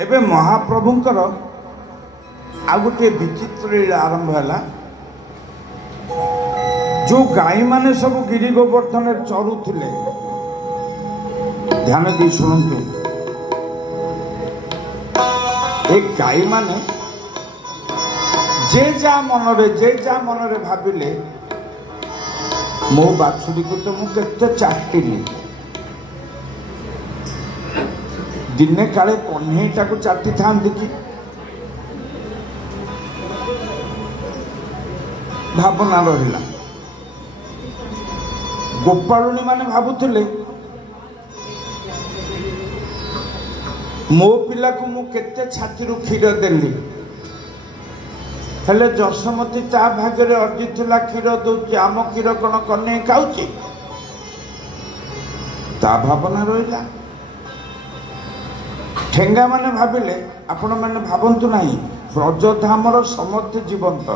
एबे महाप्रभुंकर आ गोटे विचित्र लीला आरंभ है। जो गाई माने सब गिरी गोवर्धन चरुले, ध्यान दी शुणु। एक गाई माने जे जा मनरे भाविले मो बाछुरी को तो मुझे चाटिली। दिने काले कन्हईटा को चाटी था कि भावना रहा। गोपालुणी माने भावुले मो पिला को मु केते छाती क्षीर देली, हेले जशमती ता भाग्य अर्जिला क्षीर दौची, आम क्षीर कौन कन्हई खाऊची, ता भावना रहा। ठेंगा माने भाविले आपण माने भावंतु नहीं, ब्रजधामर समस्त जीवंत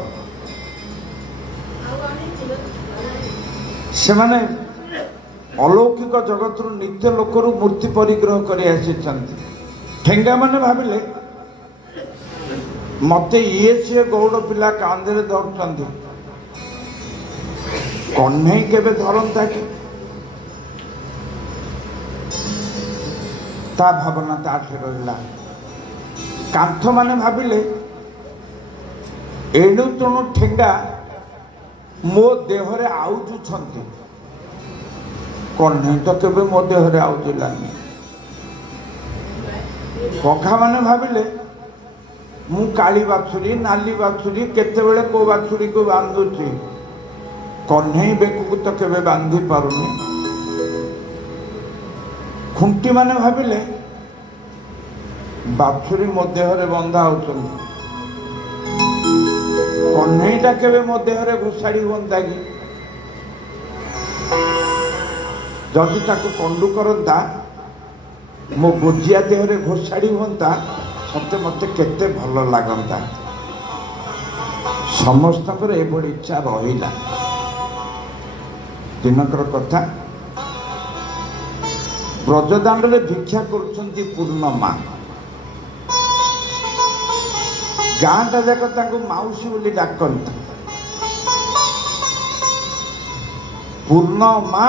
से माने अलौकिक जगत नित्य लोकर मूर्ति परिग्रह कर आसी। ठेंगा माने भाविले मते ये सी गौड़ पिला कांधे धरते, कन्हई केबे धरंता कि ता भावना ताठे रहा। कांथ माने भाविले एणु तेणु ठेंगा मो देहरे आउजुछंती, कन्हई तो केबे मो देहरे आउजिलानी। कखा माने भाविले मु काली बाछुरी नाली बाछुरी केतेबेले को बाछुरी को बांधुची, कन्हई बेकु को तो केबे बांधी पारुनी। खुंटी माने भाविले बाछुरी मो देहरे बंधा होचंती, कन्हईटा केबे मो देहरे घोषाड़ी होता कि जदि ताको कंडू करता मो गोजिया देहरे घोषाड़ी होता सते मते केते भल लागंता। समस्तकर एभली इच्छा रहिला। दिनकर कथा ब्रजदांड रे भिक्षा करुछंती पूर्णमा। गाँटा जाक ताको माउसी बोली डाकंती। पूर्णमा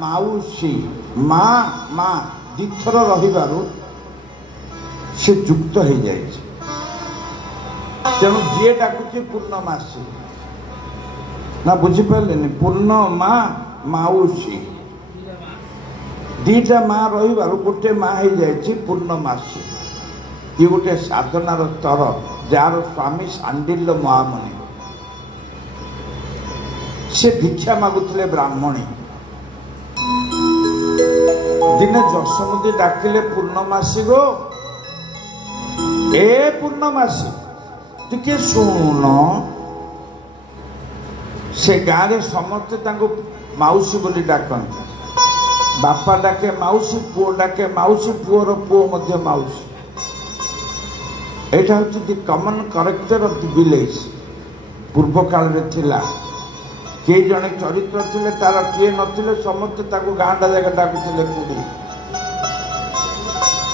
माउसी माँ माँ दिथर रहिबारु से युक्त हो जाए। तेणु जी डाकुची पूर्णमासी ना बुझिपारे। पूर्णमा माउसी दीटा माँ रही गोटे माँ हो जाए पूर्णमासी। ये गोटे साधनार स्तर जार स्वामी सांडिल्य महामुनि से भिक्षा मागुले ब्राह्मणी। दिने जशमती डाकिले पूर्णमासी गो ए पूर्णमासी टिके शुण। से गाँव समस्ते माउसी बोली डाकती। बापा डाके माउसी, पुओ डाके माउसी, पुओर पुओ मध्य माउसी। एटा हচ্ছে दी कमन करेक्टर ऑफ द विलेज। पूर्व काल रे थिला के जने चरित्र थिले तार किए नथिले समस्त ताको गाँडा जगह डाकुथिले खुड़ी।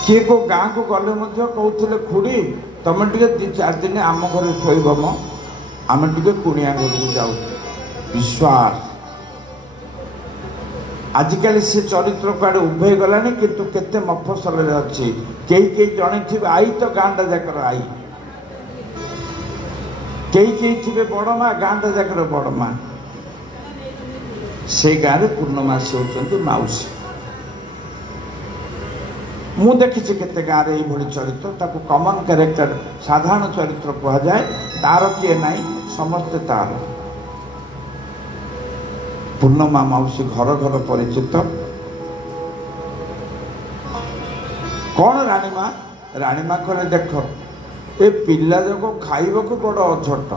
किए को गाँ को गले मध्य कहउथिले खुड़ी तमे टिके 2-4 दिन आम घरे सोइब म, आमे टिके कुणिया घर को जाऊ। विश्वास आजिकल से चरित्र कुआड़े उभे गलानी, किंतु केते मफसल अच्छी। कई जड़े थे आई तो गाँटा जाकर आई, कई थे बड़ माँ गाँटा जाकर बड़ माँ। से गाँव में पूर्णमासी होती माउसी। मु देखी केते गाँव में ये चरित्र ताको कमन कैरेक्टर साधारण चरित्र कह जाए। तार किए नाई समस्ते तार। पूर्णमा माउसी घर घर परिचित। कौन राणीमा? राणीमा कहे देख ए पिला जाक खाइबा को बड़ अझट,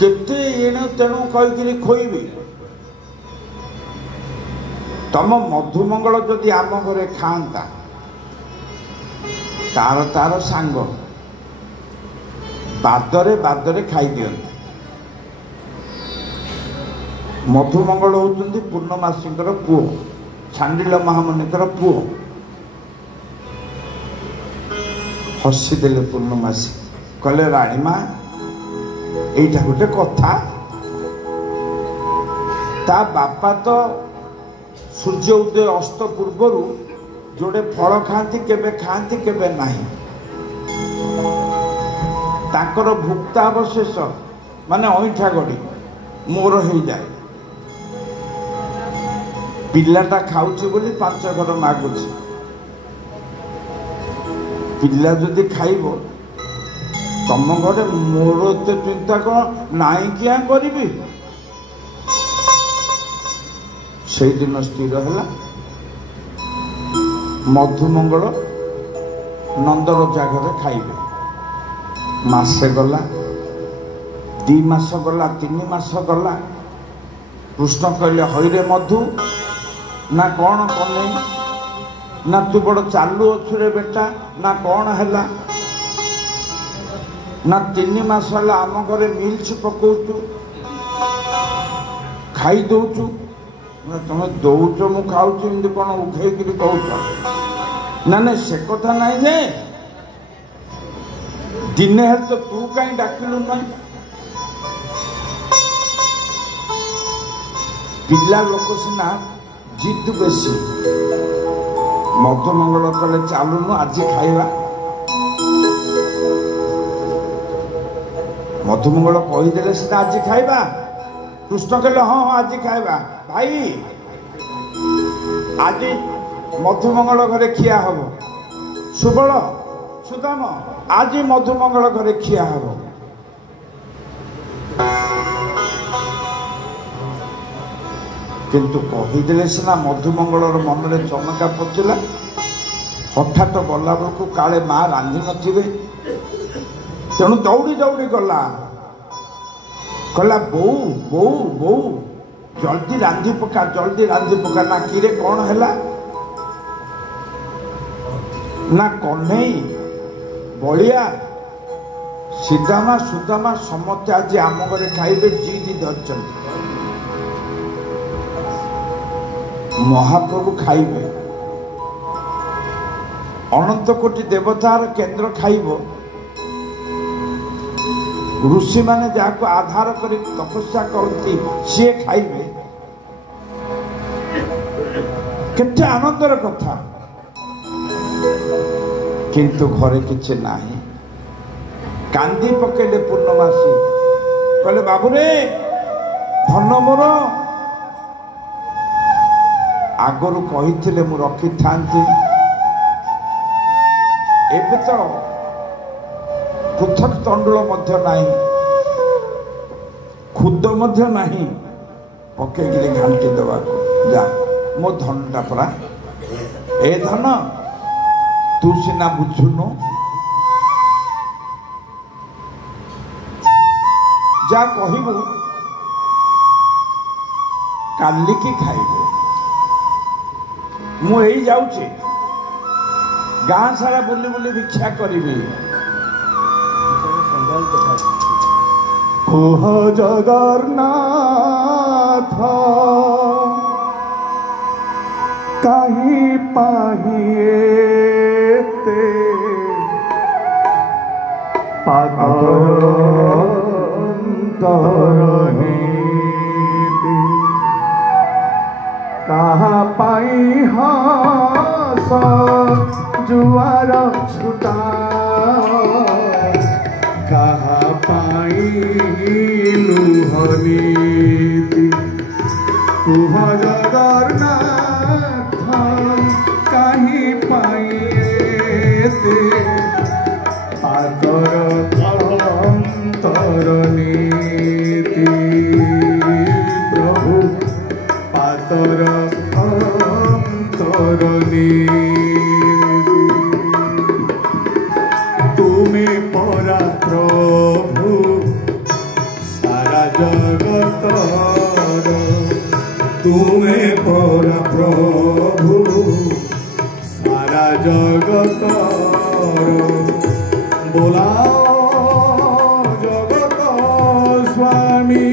केते एणु तेणु कहीकि खोईबी। तम मधुमंगल जदि आम घरे खाता तार तार सांग बादरे बादरे खाई दियंती। मधुमंगल होती पूर्णमासी पुओ। छांडिल महामुनिकर पुओ हसीदेले पूर्णमासी कहले राणीमा एटा गोटे कथा ता बापा तो सूर्य उदय अस्त पूर्वर जोड़े फल खाती केबे नहीं ताकर भुक्तावशेष माने अईठा गड़ी मोर हो जाए पिलाटा खाऊची बोली 5 घर मागुची पिला जदि खाइब तुम घरे मोर तो चिंता कौन नाई क्या करी से दिन स्थिर है मधुमंगल नंदर जगह खाइबे मासे गला 2 मास गला 3 मास गला कृष्ण कहले हईरे मधु ना कौन कने ना तू बड़ चालू अच्छे बेटा ना कौन है ना 3 मास है आम घरे मिल्स पकाचु खाई दौचु तुम दौच मु खाऊँ एमती कौन उठेक कौच ना से कथा ना जे दिने है तो तू कहीं डाकिलु ना पिला लोक सीना जिद बेसी मधुमंगल कले चलुनु आज खाइबा मधुमंगल कहीदेले सीना आज खाइबा कृष्ण कहले हाँ आज खाइबा भाई आज मधुमंगल घरे खिया हब सुबल सुदाम आज मधुमंगल घरे खिया हब किंतु कहीदेले सीना मधुमंगलर मन में चमका पचिला हठात गला बेलू काले माँ रांधि नथिबे तेणु दौड़ी दौड़ी गला कहला बो बो बो जल्दी रांधि पका ना किरे कौन है ना कन्हई बलिया सीतामा सुदामा समस्ते आज आम घरे खाइबे जिद धरछन महाप्रभु खाइबे अनंत कोटि देवतार केंद्र खाइब ऋषि माने जाको आधार कर तपस्या करती सी खाइबे केते आनंदर कथा किंतु घरे किछि नाही कांदी पकेले पूर्णमासी कहले बाबू रे धन मोर आगरू कही मु रखी था एबे तो पृथक तंडुल नहीं खुद नहीं पकईकि घाटी दवा जा मो धनटा परा ए धन तू सीना बुझुनु जा कहबू काली की खाइबे मु एई जाउची गाँ सारा बुली बुली भिक्षा करी कुह जगन्नाथ काहि पाहिएते पागलंतरनीति कहा पाई हस जुआर छुटा कहा पाई लुहनीति कुह जगन्नाथ काहि पाइएते पातर अंतरनीति प्रभु पातर अंतरनीति तुम्हें परा प्रभु सारा जगतर तुम्हें परा प्रभु सारा जगतर बोलाओ जगत स्वामी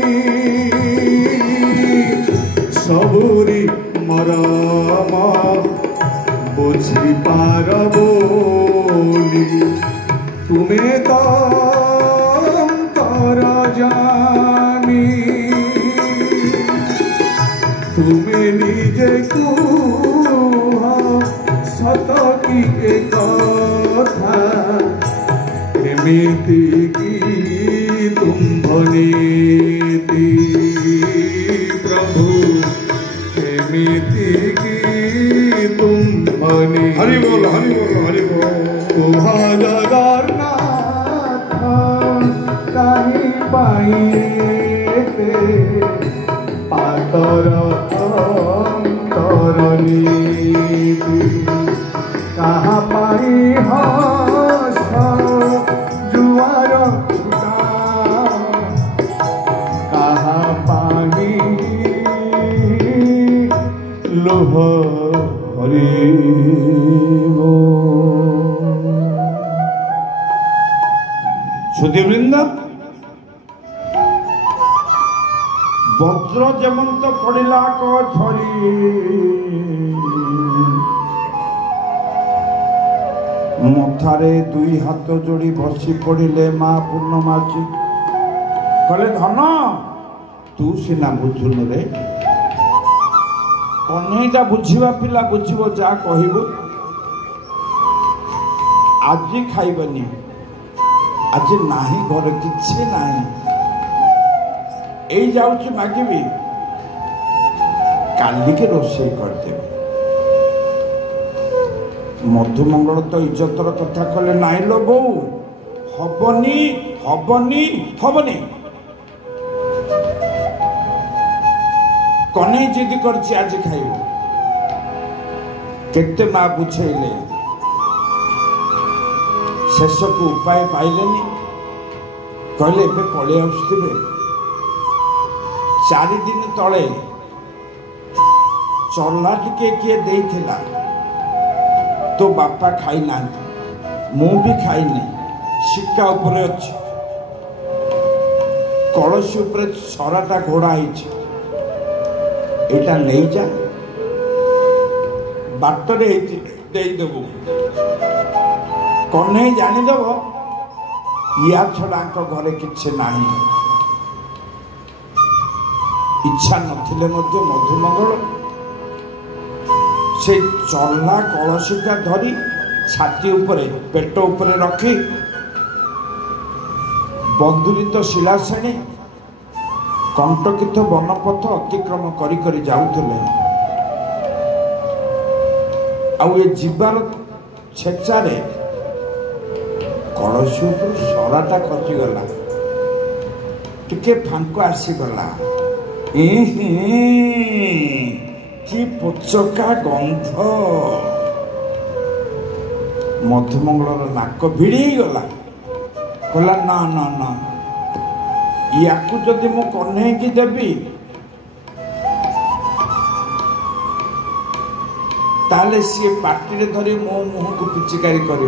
सबुरी मरम বুঝিপার বলি তুমি তো অন্তর জানি তুমি নিজে কুহ সত কি এ কথা এমিতি কি তুম্ভনীতি প্রভু এমিতি কি তুম্ভনী হরি বল হরি বল হরি বল তুহ জগন্নাথ কাহি পাইতে পাতর অন্তর নীতি কাহা পাই হস জুয়ার কাহা পাই লোহ হরি সুধীবৃন্দ বজ্র যেমন তো পড়িলা কছড়ি মথারে দুই হাত যোড়ি বসি পড়িলে মা পূর্ণমাসী কলে ধন তু সিনা বুঝুনু রে কন্যাইটা বুঝিবা পিলা বুঝিব যা কহিবু আজি খাইবনি আজি ନାହିଁ ଘରେ କିଛି ନାହିଁ ଏଇ ଯାଉଛି ମାଗିବି କାଲିକି ରୋଷେଇ କରିଦେବି ମଧୁମଙ୍ଗଳ ତ ଇଜ୍ଜତର କଥା କଲେ ନାଇଁ ଲୋ ବୋଉ ହବନି ହବନି ହବନି କନେଇ ଜିଦି କରିଛି ଆଜି ଖାଇବ କେତେ ମା ବୁଝେଇଲେ ଶେଷକୁ ଉପାୟ ପାଇଲେନି କହିଲେ ଏବେ ପଳେଇ ଆସୁଥିବେ 4 ଦିନ ତଳେ ଚଲା ଟିକେ କିଏ ଦେଇଥିଲା तो बापा खाई ना मु भी खाईनी सिक्का उपरे अच्छी कलसी उपरे सराटा घोड़ा एटा नहीं जा बाटरे देदेबु कौन नहीं जानीदेव या छड़ा घरे किसी ना इच्छा नथिले मधुमंगल से चला कलसीटा धरी छाती उपरे पेट उपरे रखी बंधुरित शिलाश्रेणी कंटकित वनपथ अतिक्रम करी करी जाउथले आउ ए जीवार छेचारे कलसी उपर सराटा खसीगला टिके फांक आसीगला कि पोचका गंध मधुमंगल नाक भिड़ी गला कहला ना ना ना या जदि मु कन्हई की देवी ताले सी पार्टी धरी मो मुह को पिचिकारी कर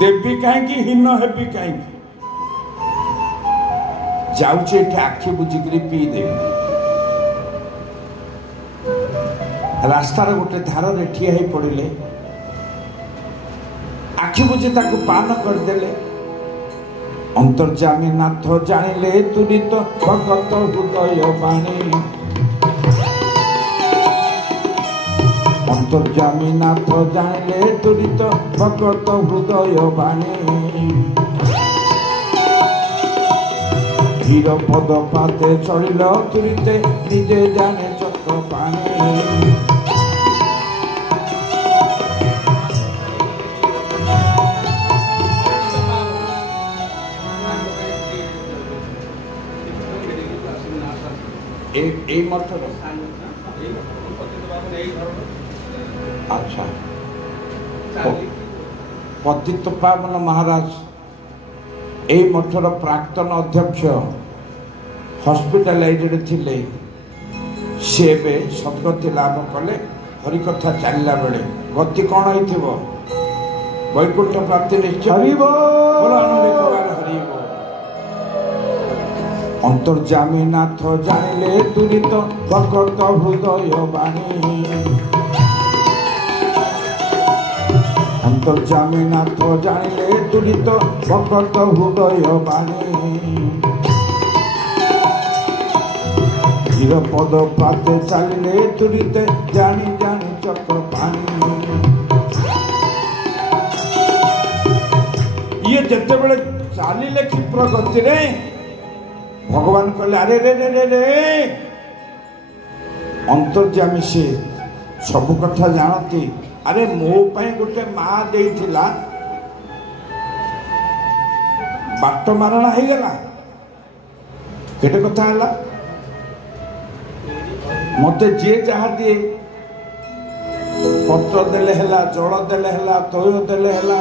देवी कहीं हीन हेबी कहीं जाऊे आखि बुझिक पी देवी रास्तार गोटे धार रे ठिया ही पड़े आखि बुझे ताकू पान करदेले अंतर्जामी नाथ जानिले तुरित भगत हृदय बाणी अंतर्जामी नाथ जानिले तुरित भगत हृदय बाणी धीर पद पाते चढ़िल तुरिते निजे जाने चक्र पाणी मठर अच्छा पतित पावन महाराज ए मठर प्राक्तन अध्यक्ष हॉस्पिटलाइज्ड थिले से सद्गति लाभ कले हरिकथा चलला बेले गति कौन हो वैकुंठ प्राप्ति निश्चय अंतर्जामी नाथ जानिले तुरित भगत हृदय बाणी ଅନ୍ତର୍ଯାମୀ ନାଥ ଜାଣିଲେ ତୁରିତ ଭକତ ହୃଦୟ ବାଣୀ ଚିରପଦ ପାତେ ଚାଲିଲେ ତୁରିତେ ଜାଣି ଜାଣି ଚକ୍ର ପାଣି ଇଏ ଯେତେବେଳେ ଚାଲିଲେ କ୍ଷିପ୍ର ଗତିରେ ଭଗବାନ କହିଲେ ଆରେ ରେ ରେ ରେ ରେ ଅନ୍ତର୍ଯାମୀ ସେ ସବୁ କଥା ଜାଣନ୍ତି ଆରେ ମୋ ପାଇଁ ଗୋଟେ ମା ଦେଇଥିଲା ବାଟ ମାରଣା ହେଇଗଲା କେତେ କଥା ହେଲା मते जे जहा दिए पत्र देले हला जल देले हला तैल देले हला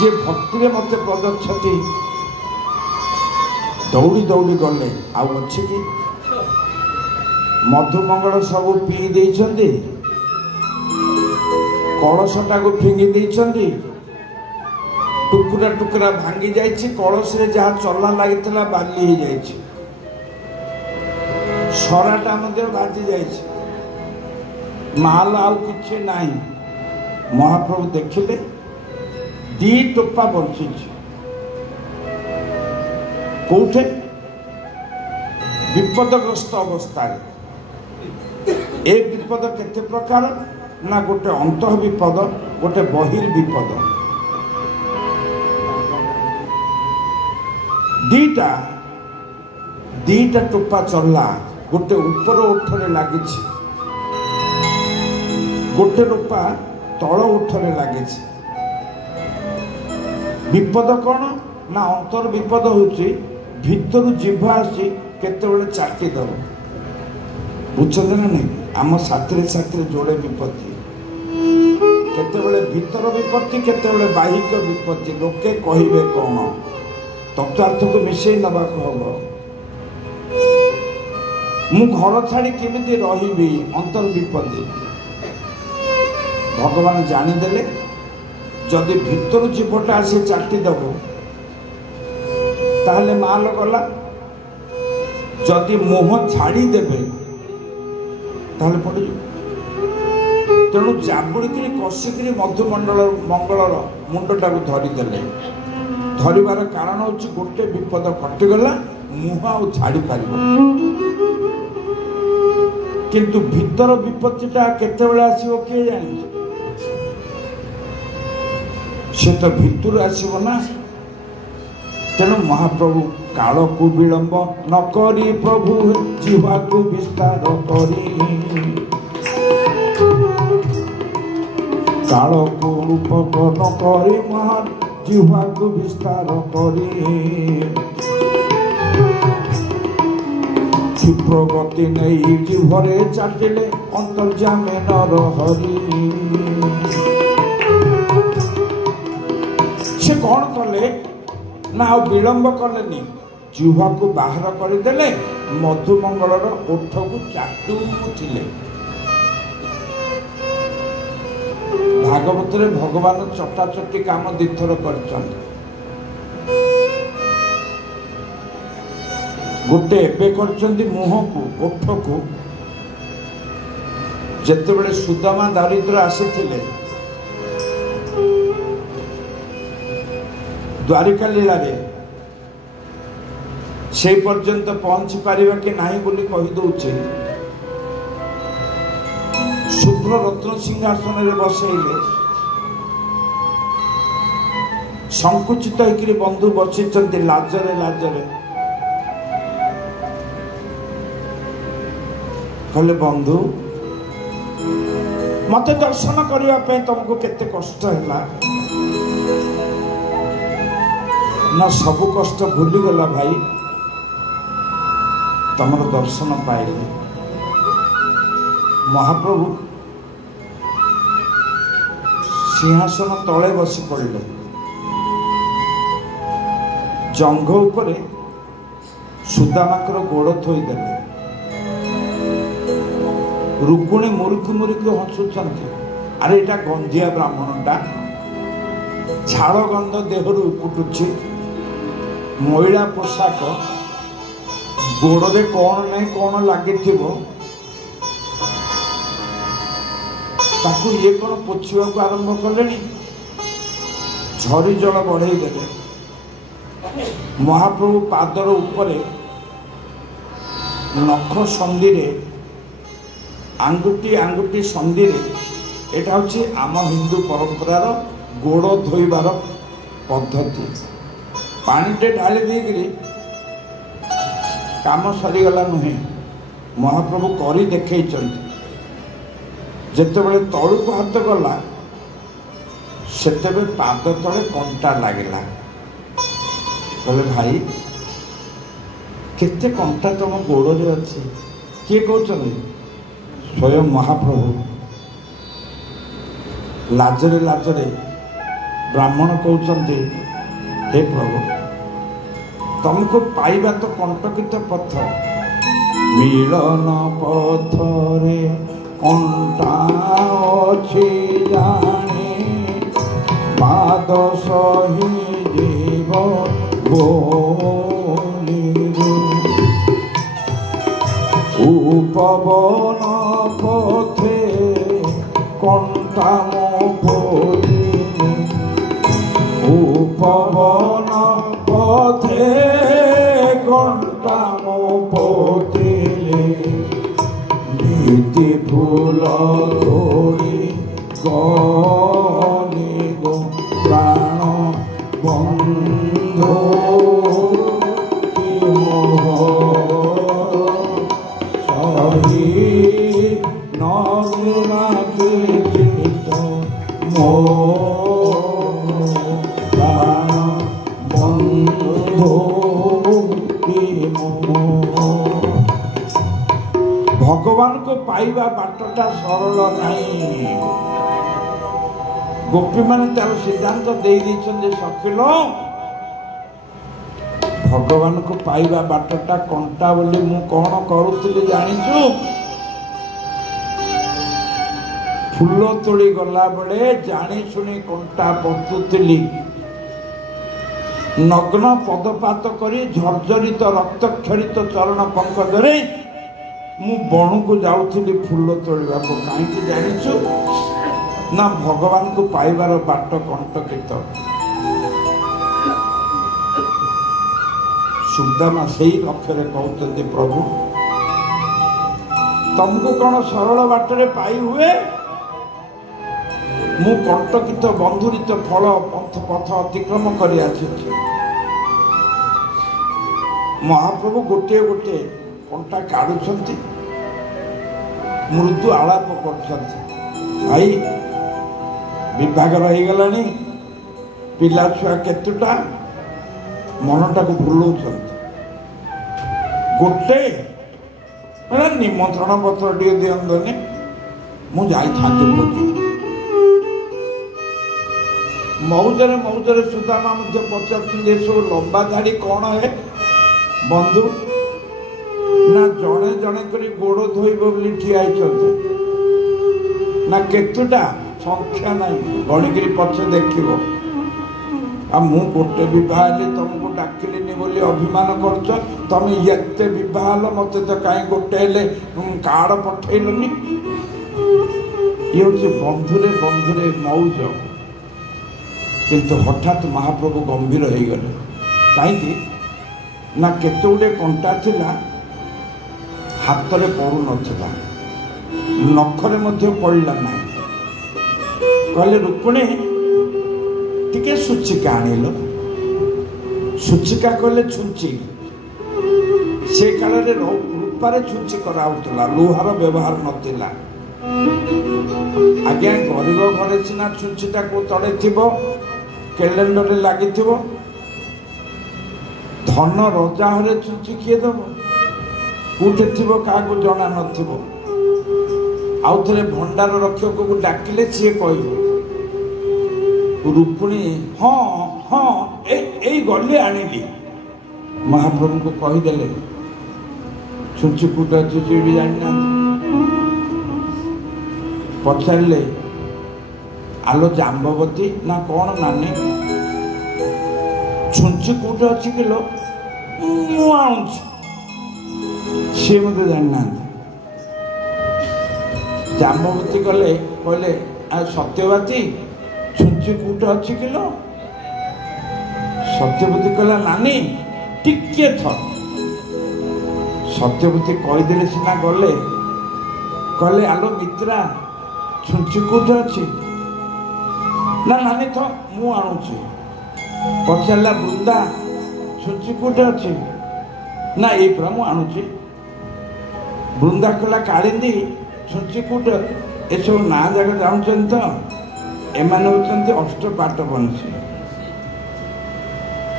जे भक्ति रे मते प्रदक्षति दौड़ी दौड़ी गले आउ अछि कि मधुमंगल सब पी देइछंदी कलशटा को फिंगी देइछंदी टुकुरा टुकुरा भांगी जाइछि कलश रे जहा चला लागितला बाली ही जाइछि सराटा मध्य बाजी जाइछि माल आउ किछि नाही महाप्रभु देखिले दी टोपा बंची कोठे विपदग्रस्त अवस्था एक विपद केते प्रकार ना गोटे अंतः विपद गोटे बहिर्विपद दीटा टोपा चलला गोटे ऊपर ओठरे लगी गोटे टोपा तल ओठरे लगी विपद कौन ना अंतर विपद होची भितर जीवा आसी केतेबेले चाटी दब बुझते ना नहीं आम साथी साथी जोड़े विपत्ति केतेबेले भितर विपत्ति केतेबेले बाहिक विपत्ति लोके कहिबे कौन तत्वार्थ को मिसई नवा हम मु घर छाड़ी केमिति रहिबी अंतर विपत्ति भगवान जानीदेले जदि भितर जीवटा आसी चाटी दब ताहले माल गला जदि मोह छाड़ी देबे ताहले पड़ तेणु जाबुड़ी कषिकी मधुमंडल मंगलर मुंडटा को धरीदेले धरबार कारण हूँ गोटे विपद कटिगला मुह आ छाड़ी पार किंतु भीतर विपत्तिटा केतेबेले आसीबो किए जाने से तो भितर आसीबो ना तेणु महाप्रभु काल को विलंब न करी प्रभु जीवा को विस्तार करी काल को रूपक न करी महा जीवा को विस्तार करी क्षिप्र गति नहीं जीवरे चाटिले अंतर्जामे नर हरि से कौन कले ना विलंब कले जिह्वा को बाहर करदेले मधुमंगलर ओठ को चाटुले भागवत रे भगवान चटाचटी काम दिथर कर गोटे एबे करचंदी मुह को ओठ को जेतेबेले सुदामा दारिद्र आसीथिले द्वारिका लीला रे से पर्यंत पहुंची पारिबा कि नाही बोली कहि दउचे शुभ्र रत्न सिंहासन रे बसैले संकुचित होकर बंधु बसिचंती लाजरे लाजरे कहले बंधु मते दर्शन करने तुमको केते कष्ट है ना सब कष्ट भूली गला भाई तमर दर्शन पाइले महाप्रभु सिंहासन तले बसी पड़े जंघ उपरे सुदामाकर गोड़ थोईदेले रुक्मिणी मुरुकी मुरुकी हसुंट अरे एटा गंधिया ब्राह्मणटा झाड़ गंध देहरु उपुटुछि महिला पोशाक गोड़े कौन नहीं कौन लगे ताकू ये कौन पोछा आरंभ कले झरी जल बढ़े देले महाप्रभु पादर उपरे नख संधि रे आंगुठी आंगुठी संधि रे एटा होछि आम हिंदू परंपरार गोड़ धोइबार पद्धति पानीटे ढाली देकरी काम सरीगला नुहे महाप्रभु करी देखई जेतेबेले तळुक हाथ गला सेतेबे पाद तले कंटा लागिला कहले भाई केते कंटा तुम गोड़ रे अच्छी किए कहते स्वयं महाप्रभु लाजरे लाजरे ब्राह्मण कहते हे प्रभु तुमको पाइबा तो कंटकित पथ मिलन पथरे कंटा अच्छी जाने पाद सही जीव उपवन पथे कंटा उपवन पथे कंटा नीति फूल तोड़ी गली गो प्राण बंधु भगवान को पाइबा बाटटा सरल नहीं गोपी मान तार सिद्धांत दे सकिल भगवान को पाइबा बाटटा कंटा बोली मु कौन करुली जानिचु फूल तोड़ी गला बेले जानी शुणी कंटा पतुली नग्न पदपात करी झरझरित रक्तक्षरित चरण पंकजरे मु बणु को जाऊली फूल तोड़ा को कहीं जानिचु ना भगवान को पाइबार बाट कंटकित सुदामा से लक्ष्य कहते प्रभु तुमको कौन सरल बाटरे पाई हुए मु कंटकित बंधुरित फल पथ अतिक्रम कर महाप्रभु गोटे गोटे कंटा काढ़ुंट मृदु आलाप कर भाई विभागर हो गलानी पिला छुआ केतुटा मनटा को भूलौं गोटे निमंत्रण पत्र टे दिंतनी मुझे मौजरे मौजरे सुदामा पचार सब लंबा धाड़ी कौन है बंधु ना जड़े जड़े कर गोड़ धोब बोली ठिया ना केतुटा संख्या ना गणिकी पछे देख मु गोटे बहुत तुमको डाकिली बोली अभिमान कर तुम ये बहुत मत तो कहीं गोटे कार्ड पठेलनी ये हूँ बंधुरे बंधुरे मौज किंतु हठात महाप्रभु गंभीर हो गले कहीं ना केते गुडे कंटा थिला हाथ में पड़ू ना नखरे पड़ला ना कहले रुक्मिणी टिके सूचिका आनिल सूचिका कहले छुंची से काल रूपारे छुंची कराउतला लुहार व्यवहार नथिला आज्ञा गरीब घरे सीना छुंचीटा को तड़े थिबो कैलेंडर लगी धन रजा हरे छुंची किए दब कौटे थी क्या जना नाउ थे भंडार रक्षक को डाकिले सी कह रुक्मिणी हाँ हाँ यही गली आनिली महाप्रभु को कहीदेले छुंची कौटे अच्छी भी जाना पचारे आलो जाम्बवती ना कौन नानी छुंची कौटे अच्छी किलो सी मत जाना ଜାମ୍ବବତୀ ଗଲେ କହିଲେ ସତ୍ୟବତୀ ଛୁଞ୍ଚି କୋଉଠି ଅଛି କିଲୋ? ସତ୍ୟବତୀ କହିଲା ନାନୀ ଟିକେ ଥ। ସତ୍ୟବତୀ କହିଦେଲେ ସିନା ଗଲେ, କହିଲେ ଆଲୋ ମିତ୍ରା ଛୁଞ୍ଚି କୋଉଠି ଅଛି? ନା ନାନୀ ଥ ମୁଁ ଆଣୁଛି। ପଚାରିଲା ବୃନ୍ଦା ଛୁଞ୍ଚି କୋଉଠି ଅଛି? ନା ଏଇ ପୁରା ମୁଁ ଆଣୁଛି। ବୃନ୍ଦା କହିଲା କାଳିନ୍ଦୀ ଛୁଞ୍ଚି କୋଉଠି? ଏସବୁ ନାଁ ଯାକ ଜାଣୁଛନ୍ତି ତ? ଏମାନେ ହେଉଛନ୍ତି ଅଷ୍ଟପାଟ ବଂଶୀ।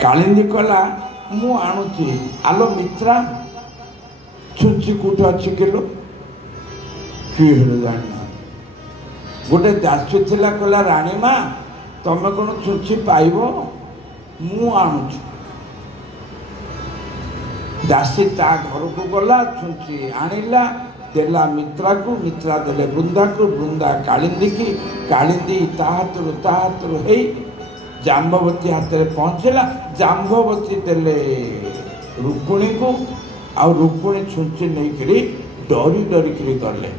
କାଳିନ୍ଦୀ କହିଲା ମୁଁ ଆଣୁଛି। ଆଲୋ ମିତ୍ରା ଛୁଞ୍ଚି କୋଉଠି ଅଛି କିଲୋ? କିଏ ହେଲେ ଜାଣିନା। ଗୋଟେ ଦାସୀ ଥିଲା କହିଲା ରାଣୀ ମା ତମେ କ'ଣ ଛୁଞ୍ଚି ପାଇବ? ମୁଁ ଆଣୁଛି। ଦାସୀ ତା ଘରକୁ ଗଲା, ଛୁଞ୍ଚି ଆଣିଲା, ଦେଲା ମିତ୍ରାକୁ, ମିତ୍ରା ଦେଲେ ବୃନ୍ଦାକୁ, ବୃନ୍ଦା କାଳିନ୍ଦୀକି, କାଳିନ୍ଦୀ ତା ହାତରୁ ହେଇ ଜାମ୍ବବତୀ ହାତରେ ପହଞ୍ଚିଲା। ଜାମ୍ବବତୀ ଦେଲେ ରୁକ୍ମିଣୀକୁ, ଆଉ ରୁକ୍ମିଣୀ ଛୁଞ୍ଚି ନେଇକରି ଡରି ଡରିକିରି ଗଲେ।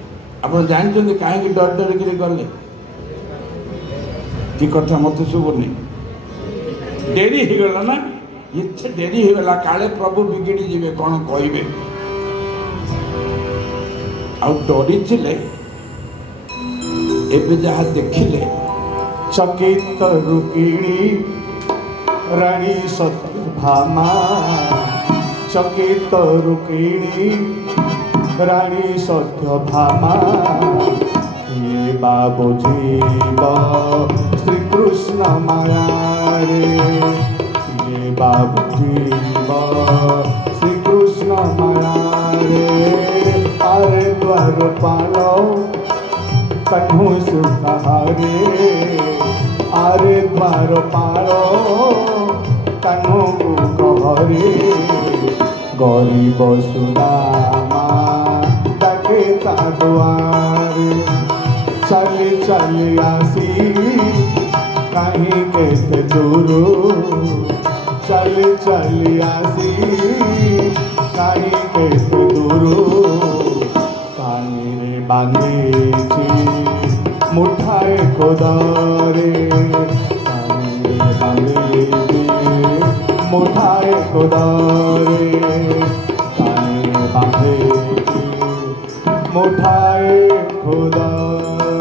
ଆପଣ ଜାଣିଛନ୍ତି କାହିଁକି ଡରି ଡରିକିରି ଗଲେ? କି କଥା ମତେ ଶୁଭୁନି। ଡେରି ହେଇଗଲା ନା, ଏତେ ଡେରି ହେଇଗଲା କାଳେ ପ୍ରଭୁ ବିଗିଡ଼ି ଯିବେ, କ'ଣ କହିବେ। ଆଉ ଡରିଥିଲେ ଏବେ ଯାହା ଦେଖିଲେ। ଚକିତ ରୁକ୍ମିଣୀ ରାଣୀ ସତ୍ୟଭାମା, ଚକିତ ରୁକ୍ମିଣୀ ରାଣୀ ସତ୍ୟଭାମା, କିଏ ବା ବୁଝିବ ଶ୍ରୀକୃଷ୍ଣ ମାୟାରେ, କିଏ ବା ବୁଝିବ ଶ୍ରୀକୃଷ୍ଣ ମାୟାରେ। ଆରେ ଦ୍ୱାରପାଳ कन्हु सुहारे, आरे द्वारपाल कन्हु कहरे, गरीब सुदामा डाके ता दुआरे। चली चली आसी कहीं केते दूर, चली चली आसी कहीं केते दूर। कानी बांधेছি मुठाए कोदारे, कानी बांधेছি मुठाए कोदारे, कानी बांधेছি मुठाए कोदारे।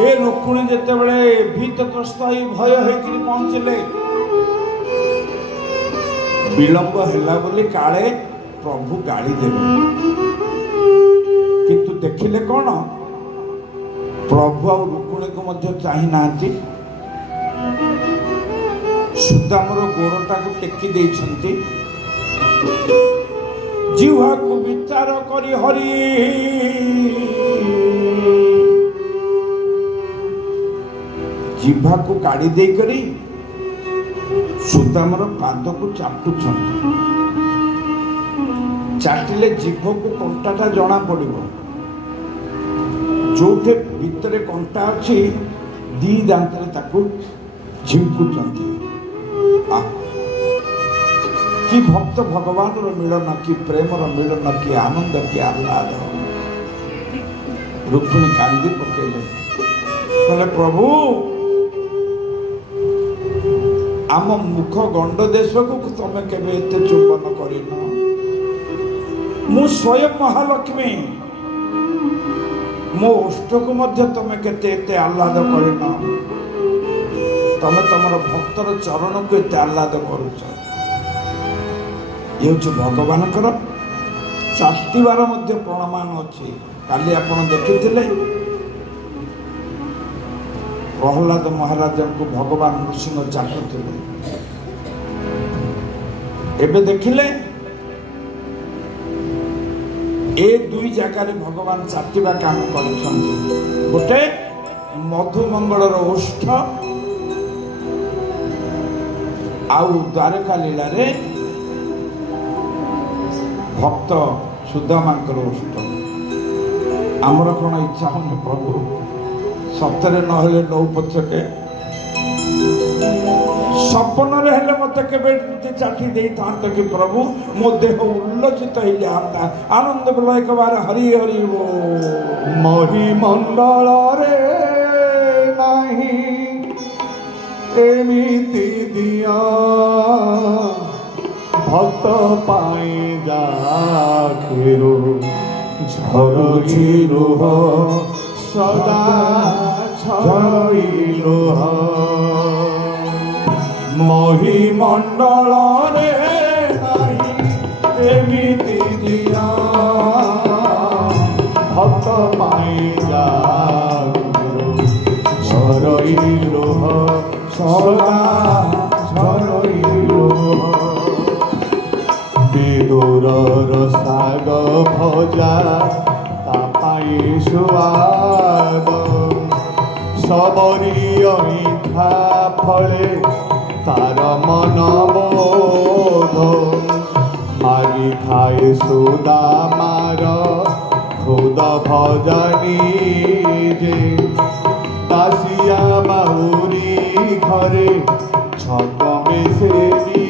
ए रुक्मिणी जेतेबेले भीतग्रस्त होई भय होइकरी पहुंचले, विलंब ହେଲା ବୋଲି काले प्रभु गाड़ी देवे। किंतु देखिले कौन प्रभु आ रुक्मिणी को मध्य चाही नांती। सुदामर गोड़टा को टेकी देइछंती। जीवा को विचार करी हरि, जीवा को काढ़ी दे करी सुदामर पाद को चाटुछंती। चाटिले जीभ को कंटाटा जना पड़िबो। जोठे भितरे कंटा अच्छी दी दांतरे ताकू झिंकुचंती। कि भक्त भगवान रो मिलन, कि प्रेम रो मिलन, कि आनंद, कि आह्लाद। रुक्मिणी कांदी पकेले, कहले प्रभु आम मुख गंड देश को तमे केबे एते चुंबन करिन। मु स्वयं महालक्ष्मी, मो ओष्ठ को मध्य तमे केते एते आह्लाद करिन। तमे तमर भक्तर चरण को एते आह्लाद करूछ। ये हूँ भगवान चाष्टिबार मध्य प्रमाण अच्छी। काली आपण देखिथिले प्रहलाद महाराज को भगवान नृसिंह चाटुथिले। एबे देखिले ए दुई जगार भगवान चाटिबा काम करिसंती। गोटे मधुमंगलर ओष्ठ आउ द्वारका लीला रे भक्त सुदामांकर ओष्ठ। आमर कौन इच्छा होने प्रभु सतरे नौ पचके सपन हेले मत के चाटी दे था कि प्रभु मो देह उल्लसित हो जाता आनंद बोल एक बार हरि हरि वो मही मंडल रे नहीं एमिति दिया भक्त पाई जाखिरो झरुची लुह सदा झरुई लुह मही मंडल रे नहीं एमिति दिया भक्त पाई जाखिरो झरुई लुह सदा झरुई लुह विदुरर साग भजा तापाई सुआद सबरी मिठा फले तार मन बोध मारी खाए सुदा मार खुद भजनी जे दासिया बाहुरी घरे छक बेसेरी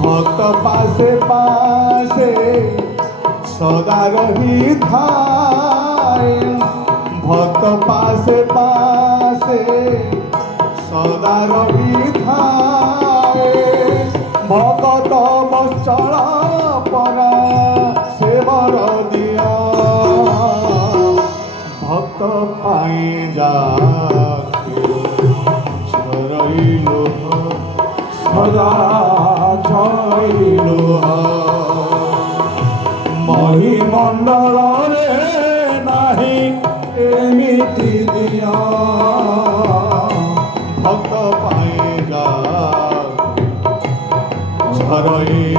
भक्त पासे पासे सदा रही थाए भक्त पासे पासे सदा रही थाए भक्त बचल परा सेवर दिया भक्त पाई जारइलो सदा झइलो मही मंडल रे नाही एमिति दिया भक्त पाई जा झरई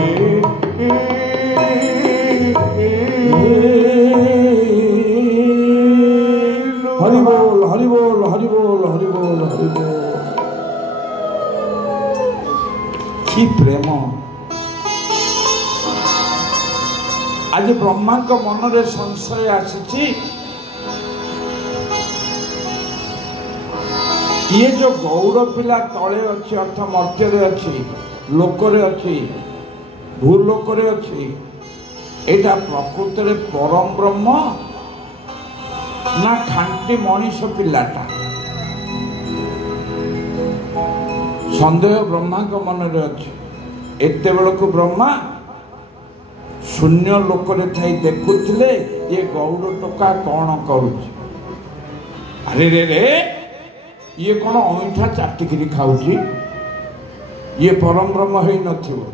हरि बोल हरि बोल हरि बोल हरि बोल हरि बोल कि प्रेम आज ब्रह्मा को मन रे संशय आसी ये जो गौड़ पिला तले अच्छी अर्थ मर्त्य अच्छी लोकरे अच्छी भूलोकरे अच्छी एटा प्रकृत रे परम ब्रह्म ना खांटी मनीष पिलाटा संदेह ब्रह्मा को मन रे अच्छी एते बेलको ब्रह्मा शून्य लोकरे थाई देखुथिले ये गौड़ टोका कौन करुछि अरे रे रे ये कौन अईठा चाटिकी खाऊछि ये परम ब्रह्म हेई नथिबो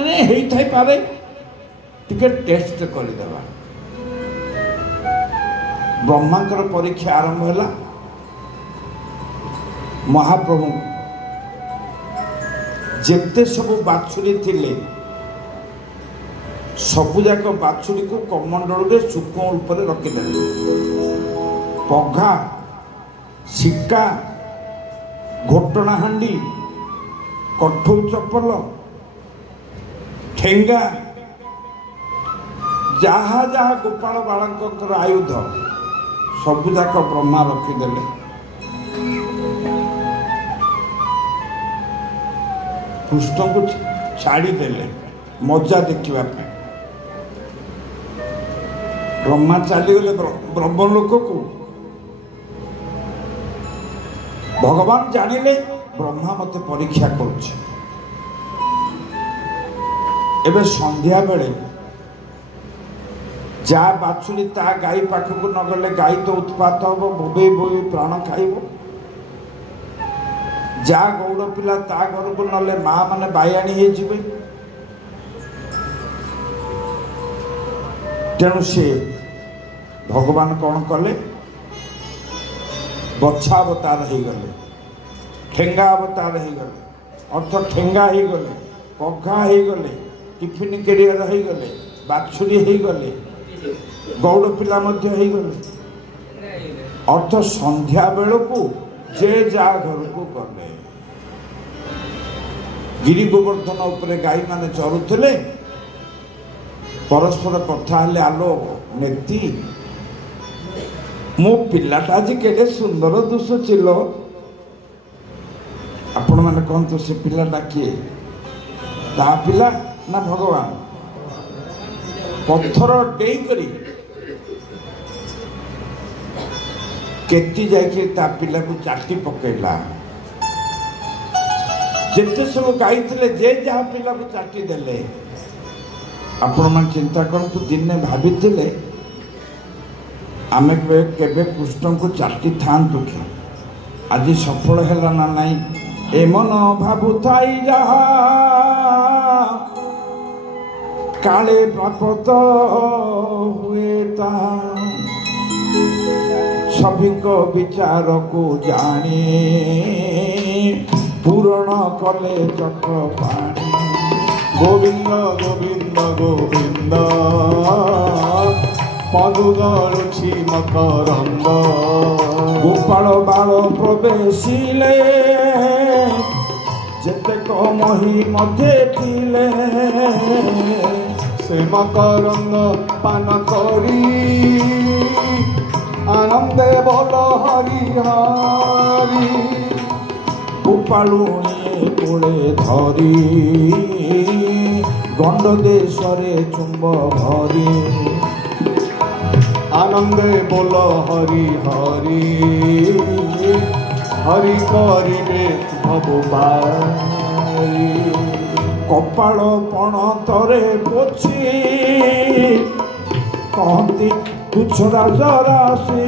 अरे हेई थाई पारे टिके टेस्ट करि देबा ब्रह्मांकर परीक्षा आरंभ होला महाप्रभु जेते सब बाछुरी थिले सबुजाक बाछुरी को कमंडल रे सुकम ऊपर रखिदेले पघा सिक्का घोटना हांडी कठौ चपल ठेंगा जहा जहा गोपाल बालकर आयुध सबुजाक ब्रह्मा रखिदेले कृष्ण को छाड़ीदेले मजा देखा ब्रह्मा चलीगले ब्रह्मलोक को भगवान जानिले ब्रह्मा मत परीक्षा करुछि एबे संध्या बेले जा बाछुरी ता गाई पाखक न गले गाई तो उत्पात हम बोबे बोई प्राण खाइब जा गौड़ पिला ता घर को नले माँ माने बायाणी हे जिबे तेणु से भगवान कौन कले बच्छा अवतार हो गले ठेंगा अवतार हो गले अर्थ ठेंगा हो गले पघा हो गले टिफिन कैरियर हो गले बाछुरी हो गले गौड़ पिला मध्य हो गले अर्थ संध्या बेल को जे जा घर को गले गिरी गोवर्धन उपरे गाई माने चरुथिले परस्पर कथा हेले आलो नेती मो पिलाटा आज केडे सुंदर दुसुचिल आपण ଆପଣମାନେ କହନ୍ତୁ ସେ ପିଲାଟା କିଏ? ତା ପିଲା ନା ଭଗବାନ? ପଥର ଡେଇଁକରି କେତି ଯାଇକି ତା ପିଲାକୁ ଚାଟି ପକେଇଲା। ଯେତେ ସବୁ ଗାଇଥିଲେ ଯେ ଯାହା ପିଲାକୁ ଚାଟି ଦେଲେ। ଆପଣମାନେ ଚିନ୍ତା କରନ୍ତୁ, ଦିନେ ଭାବିଥିଲେ ଆମେ କେବେ କୃଷ୍ଣଙ୍କୁ ଚାଟି ଥାଆନ୍ତୁ କି? ଆଜି ସଫଳ ହେଲା ନା ନାହିଁ? ଏ ମନ ଭାବୁଥାଇ ଯାହା କାଳେ ପ୍ରାପ୍ତ ହୁଏ ତାହା, ସଭିଙ୍କ ବିଚାରକୁ ଜାଣି ପୂରଣ କଲେ ଚକ ପାଣି। ଗୋବିନ୍ଦ ଗୋବିନ୍ଦ ଗୋବିନ୍ଦ ପଦୁ ଗଳୁଛି ମକରନ୍ଦ। ଗୋପାଳ ବାଳ ପ୍ରବେଶିଲେ ଯେତେକ ମହି ମଧ୍ୟେ ଥିଲେ, ସେ ମକରନ୍ଦ ପାନ କରି ଆନନ୍ଦେ ବୋଲ ହରି ହରି। ଗୋପାଳୁଣିଏ କୋଳେ ଧରି ଗଣ୍ଡ ଦେଶରେ ଚୁମ୍ବ ଭରି, ଆନନ୍ଦେ ବୋଲ ହରି ହରି। ହରି କରିବେ ଭବୁ ବାରି। କପାଳ ପଣତରେ ପୋଛି କହନ୍ତି ତୁଚ୍ଛ ରାଜରାଶି।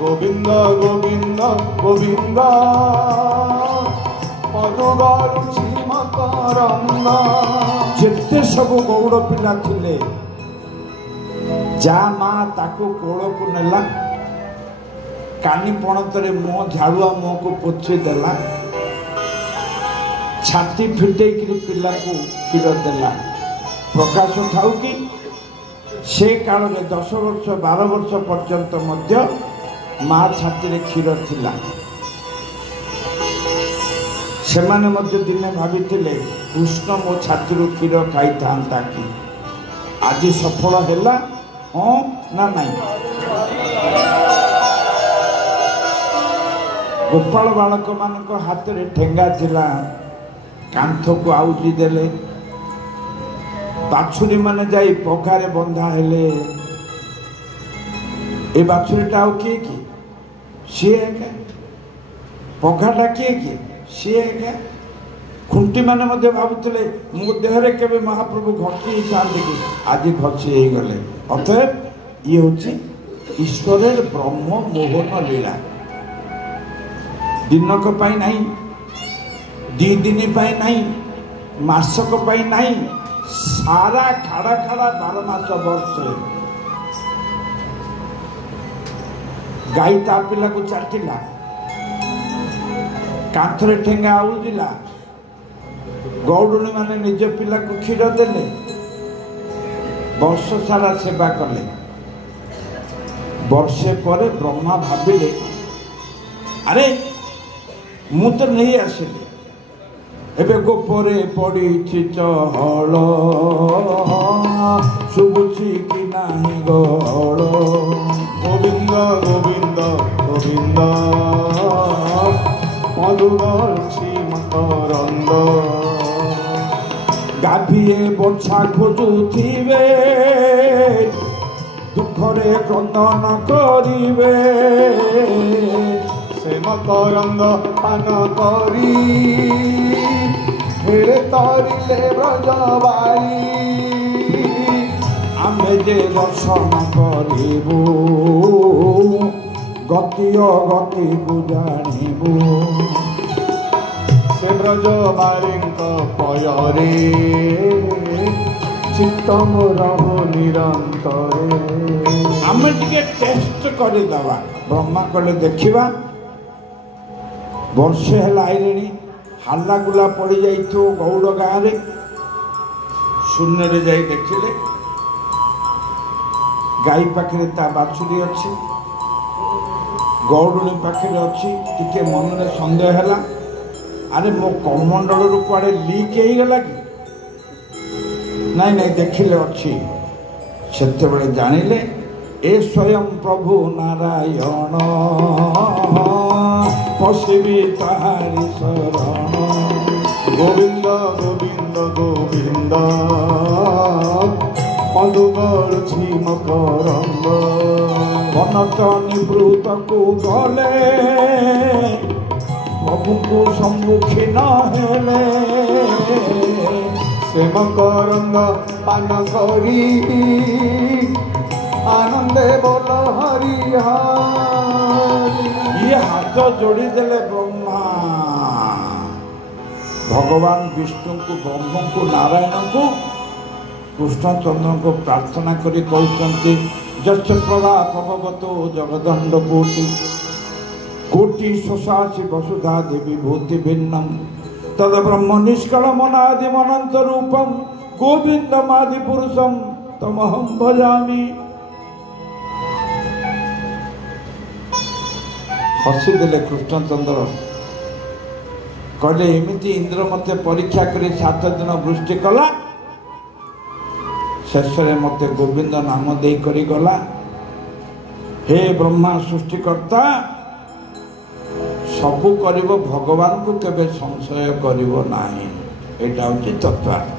ଗୋବିନ୍ଦ ଗୋବିନ୍ଦ ଗୋବିନ୍ଦ ପଦୁ ଗଳୁଛି ମକରନ୍ଦ। ଯେତେ ସବୁ ଗୌଡ଼ ପିଲା ଥିଲେ, ଯା ମା ତାକୁ କୋଳକୁ ନେଲା, କାନି ପଣତରେ ମୁହଁ ଝାଡ଼ୁଆ ମୁହଁକୁ ପୋଛି ଦେଲା, ଛାତି ଫିଟେଇକିରି ପିଲାକୁ କ୍ଷୀର ଦେଲା। ପ୍ରକାଶ ଥାଉ କି ସେ କାଳରେ 10 ବର୍ଷ 12 ବର୍ଷ ପର୍ଯ୍ୟନ୍ତ ମଧ୍ୟ ମା ଛାତିରେ କ୍ଷୀର ଥିଲା। ସେମାନେ ମଧ୍ୟ ଦିନେ ଭାବିଥିଲେ କୃଷ୍ଣ ମୋ ଛାତିରୁ କ୍ଷୀର ଖାଇଥାନ୍ତା କି? ଆଜି ସଫଳ ହେଲା ହଁ ନା ନାହିଁ? ଗୋପାଳ ବାଳକମାନଙ୍କ ହାତରେ ଠେଙ୍ଗା ଥିଲା, କାନ୍ଥକୁ ଆଉଜି ଦେଲେ। ବାଛୁରୀ ମାନେ ଯାଇ ପଘାରେ ବନ୍ଧା ହେଲେ। ଏ ବାଛୁରୀଟା ଆଉ କିଏ କି? ସିଏ ଏକା। ପଘାଟା କିଏ କି? ସିଏ ଏକା। ଖୁଣ୍ଟି ମାନେ ମଧ୍ୟ ଭାବୁଥିଲେ ମୋ ଦେହରେ କେବେ ମହାପ୍ରଭୁ ଘଷି ହେଇଥାନ୍ତି କି? ଆଜି ଘଷି ହେଇଗଲେ। ଅତଏବ ଇଏ ହେଉଛି ଈଶ୍ୱରେর ବ୍ରହ୍ମ ମୋହନ ଲୀଳା। ଦିନକ ପାଇଁ ନାହିଁ, 2 ଦିନ ପାଇଁ ନାହିଁ, ମାସକ ପାଇଁ ନାହିଁ, ସାରା ଖାଡ଼ା ଖାଡ଼ା 12 ମାସ ବର୍ଷେ। ଗାଈ ତା ପିଲାକୁ ଚାଟିଲା, କାନ୍ଥରେ ଠେଙ୍ଗା ଆଉଜିଲା, ଗୌଡ଼ୁଣୀ ମାନେ ନିଜ ପିଲାକୁ କ୍ଷୀର ଦେଲେ, ବର୍ଷ ସାରା ସେବା କଲେ। ବର୍ଷେ ପରେ ବ୍ରହ୍ମା ଭାବିଲେ ଆରେ ମୁଁ ତ ନେଇ ଆସିଲି, ଏବେ ଗୋପରେ ପଡ଼ିଛି ଚହଳ, ଶୁଭୁଛି କି ନାହିଁ ଗହଳ। ଗୋବିନ୍ଦ ଗୋବିନ୍ଦ ଗୋବିନ୍ଦ ପଦୁ ଗଳୁଛି ମକରନ୍ଦ। ଗାଭିଏ ବର୍ଷା ଖୋଜୁଥିବେ, ଦୁଃଖରେ କ୍ରନ୍ଦନ କରିବେ। ସେ ମକରନ୍ଦ ପାନ କରି ହେଳେ ତରିଲେ ବ୍ରଜବାରୀ। ଆମେ ଯେ ଦର୍ଶନ କରିବୁ, ଗତି ଅଗତିକୁ ଜାଣିବୁ। ସେ ବ୍ରଜବାରୀଙ୍କ ପୟରେ ଚିତ୍ତ ମୋର ନିରନ୍ତରେ। ଆମେ ଟିକେ ଟେଷ୍ଟ କରିଦେବା। ବ୍ରହ୍ମା କହିଲେ ଦେଖିବା। ବର୍ଷେ ହେଲା ଆଇଲେଣି, ହାଲ୍ଲା ଗୁଲା ପଡ଼ିଯାଇଥିବ ଗୌଡ଼ ଗାଁରେ। ଶୂନ୍ୟରେ ଯାଇ ଦେଖିଲେ ଗାଈ ପାଖରେ ତା ବାଛୁରୀ ଅଛି, ଗୌଡ଼ୁଣୀ ପାଖରେ ଅଛି। ଟିକେ ମନରେ ସନ୍ଦେହ ହେଲା, ଆରେ ମୋ କମଣ୍ଡଳରୁ କୁଆଡ଼େ ଲିକ୍ ହେଇଗଲା କି? ନାଇଁ ନାଇଁ ଦେଖିଲେ ଅଛି। ସେତେବେଳେ ଜାଣିଲେ ए स्वयं प्रभु नारायण पशिबी ताहारी शरण। गोविंद गोविंद गोविंद मधुगढ़ मकरंद बनत निवृत्त को गले प्रभु को सम्मुखीन हेले से मकरंद पान करी आनंदे बोल हरि हरि। ये हाथ जोड़ी देले ब्रह्मा भगवान विष्णु को ब्रह्म को नारायण को कृष्णचंद्र को प्रार्थना करी कहते जस्य प्रभात भगवतो जगदंड कोटि कोटि शशासी वसुधा देवी भूति भिन्नम तद ब्रह्म निष्कलमनादिम अनंत रूपम गोविंदमादि पुरुषम तमहं भजामि। हसी देले कृष्णचंद्र कहले एमती इंद्र मते परीक्षा करी 7 दिन वृष्टि कला शेष मते गोविंद नाम दे करी गला। हे ब्रह्मा सृष्टिकर्ता सबू करिब भगवान को केबे संशय करिब नाही एटा होची तत्वार्थ।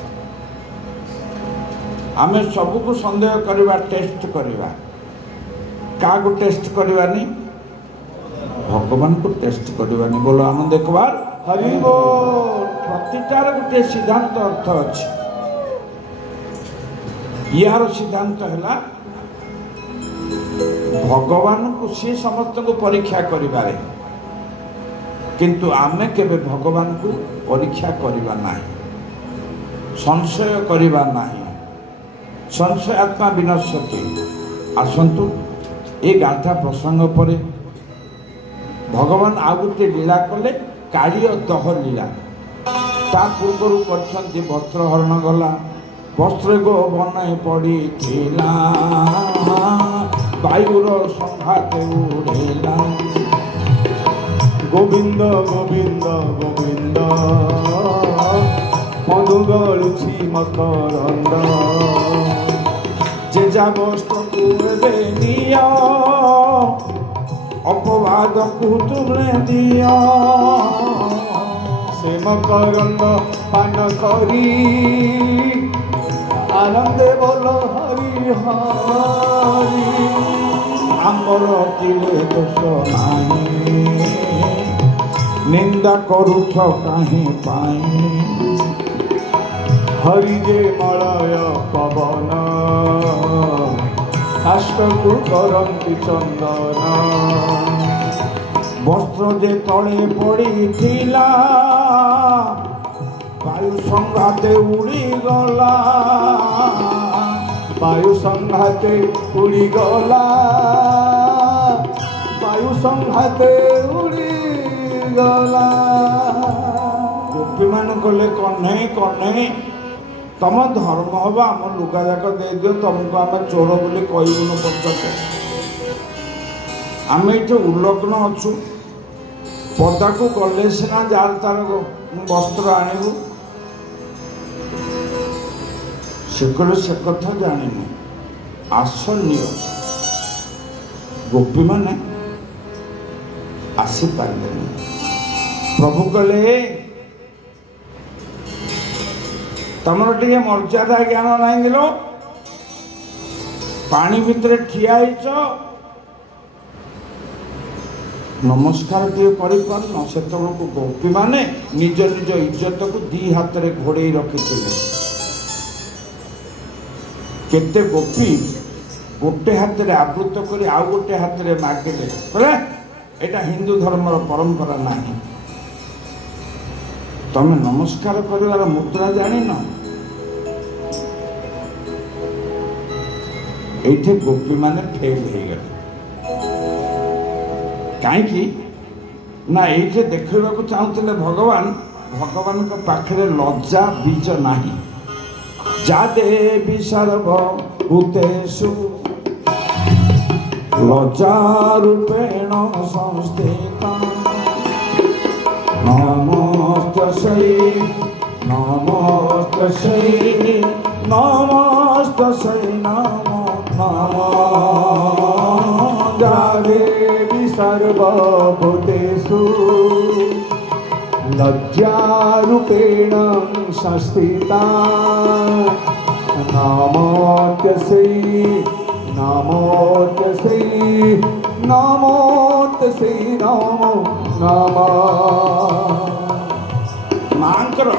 आमे सबू को संदेह करिबा टेस्ट करिबा का को टेस्ट करिबानी भगवान को टेस्ट करिबानी। बोलो आनंद एक बार हरि बोल। प्रतिटार गोटे सिद्धांत अर्थ अच्छे यार सिद्धांत है भगवान को सी समस्त को परीक्षा करिबारे किंतु आमे केबे भगवान को परीक्षा करिबा नाही संशय करिबा नाही संशय आत्मा विनश्यति। आसंतु ए गाथा प्रसंग परे भगवान आ गोटे लीला कले कालिय दह लीला ता पूर्व करछन्ति वस्त्र हरण गला वस्त्र गो बन पड़ी वायुर संघात उड़ेला। गोविंद गोविंद गोविंद मधुगढ़ मकरंद जे जा वस्त्र कुए निया अपवाद को तुमने दिया से मकरंद पान करी आनंदे बोल हरि हरि। आमर तिले दोष नाही निंदा करुछ काहे पाई हरि जे मलय पवन काष्ठकु करन्ति चंदन वस्त्र जे तले पड़ी वायु संघाते उड़ी गला वायु संघाते उड़ी गला वायु संघाते उड़ी गला। गोपी मान कले कन्हई तम धर्म हम आम लुगा जाक दे दियो तुमको आम चोर बोली कहबुन पचके आम ये उल्लग्न अच्छु पदा को गले सीना जार तार वस्त्र आणबू से कथा जानी आसनी गोपी माने आसी पारे प्रभु कहले तमर टे मर्यादा ज्ञान नहीं दिल पानी भितर ठिया नमस्कार टे कर से गोपी माने निज निज इज्जत को दी हाथ में घोड़े रखी केते गोपी गोटे हाथ में आवृत कर आउ गोटे हाथ में मागिले एटा हिंदू धर्म परंपरा नहीं तमें नमस्कार कर मुद्रा जान ये गोपी माने फेल हो गए कहीं ना ये देखा चाहते भगवान भगवान पाखे लज्जा बीज नहीं जा देवी सर्वभूतेषु लज्जा रूपेण संस्थिता नमस्तस्यै नमस्तस्यै नमस्तस्यै नमो नमः। लज्जा देवी सर्वभूतेषु लज्जारूपेण संस्थिता नमोऽस्तस्यै नमोऽस्तस्यै नमोऽस्तस्यै नमो नमः। मांकर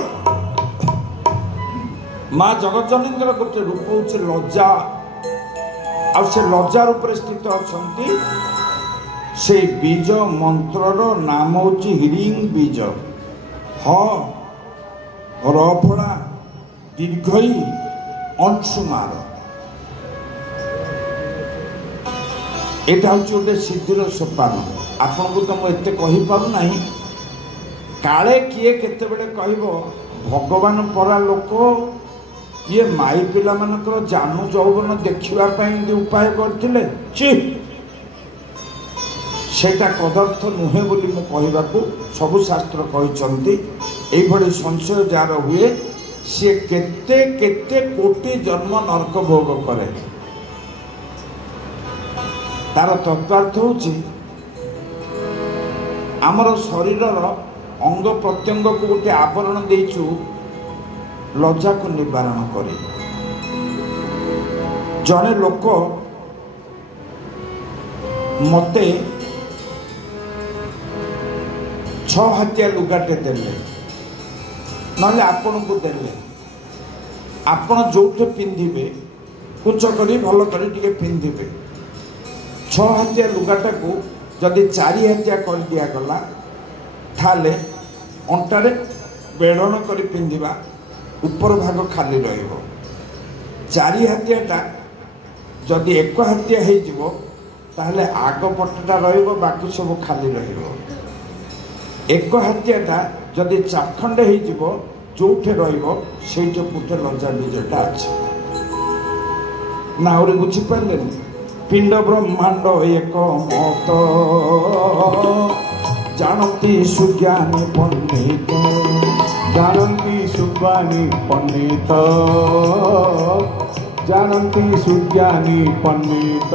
माँ जगज्जननींकर गोटे रूप हूँ लज्जा आ से लज्जा रूप स्थित अच्छा से बीज मंत्रर नाम हूँ हिरिंग बीज ह रफड़ा दीर्घई अंशुमार यहाँ हूँ गोटे सिद्धिर सोपान आपन को तो मुझे कहीपना काले किए केतेबेले कहब भगवान परा लोक ये माई पिला मानकर जानू जौवन देखा उपाय करते सेटा कदर्थ नुहे बोली मु कहबाकू सबु शास्त्र कहते यही संशय जार हुए सी केते केते कोटि जन्म नरक भोग करे तार तत्वार्थ होची आमर शरीरर अंग प्रत्यंग को गोटे आवरण देचु लज्जा को निवारण करे जड़े लोक मते 6 हाथिया लुगाटे देले नले आपण को देले आपण जोठे पिंधिबे कुछ करी भल करी टिके पिंधिबे 6 हाथिया लुगाटा को जदि 4 हाथिया कर दिया गला थाले अंटारे बेड़न कर पिंधिबा ऊपर भाग खाली रहिबो 4 हाथियाटा जदि 1 हाथिया हो जिवो ताहले आग पटटा रहिबो बाकी सब खाली रहिबो 1 हाथियाटा जदि 4 खंडे हो जिवो जोठे रहिबो सेइटे पुटे लज्जा बीजटा अछि ना और बुझी पारले पिंड ब्रह्मांड एक मत जानती सुज्ञानी पंडित जानती सुज्ञानी पंडित जानती सुज्ञानी पंडित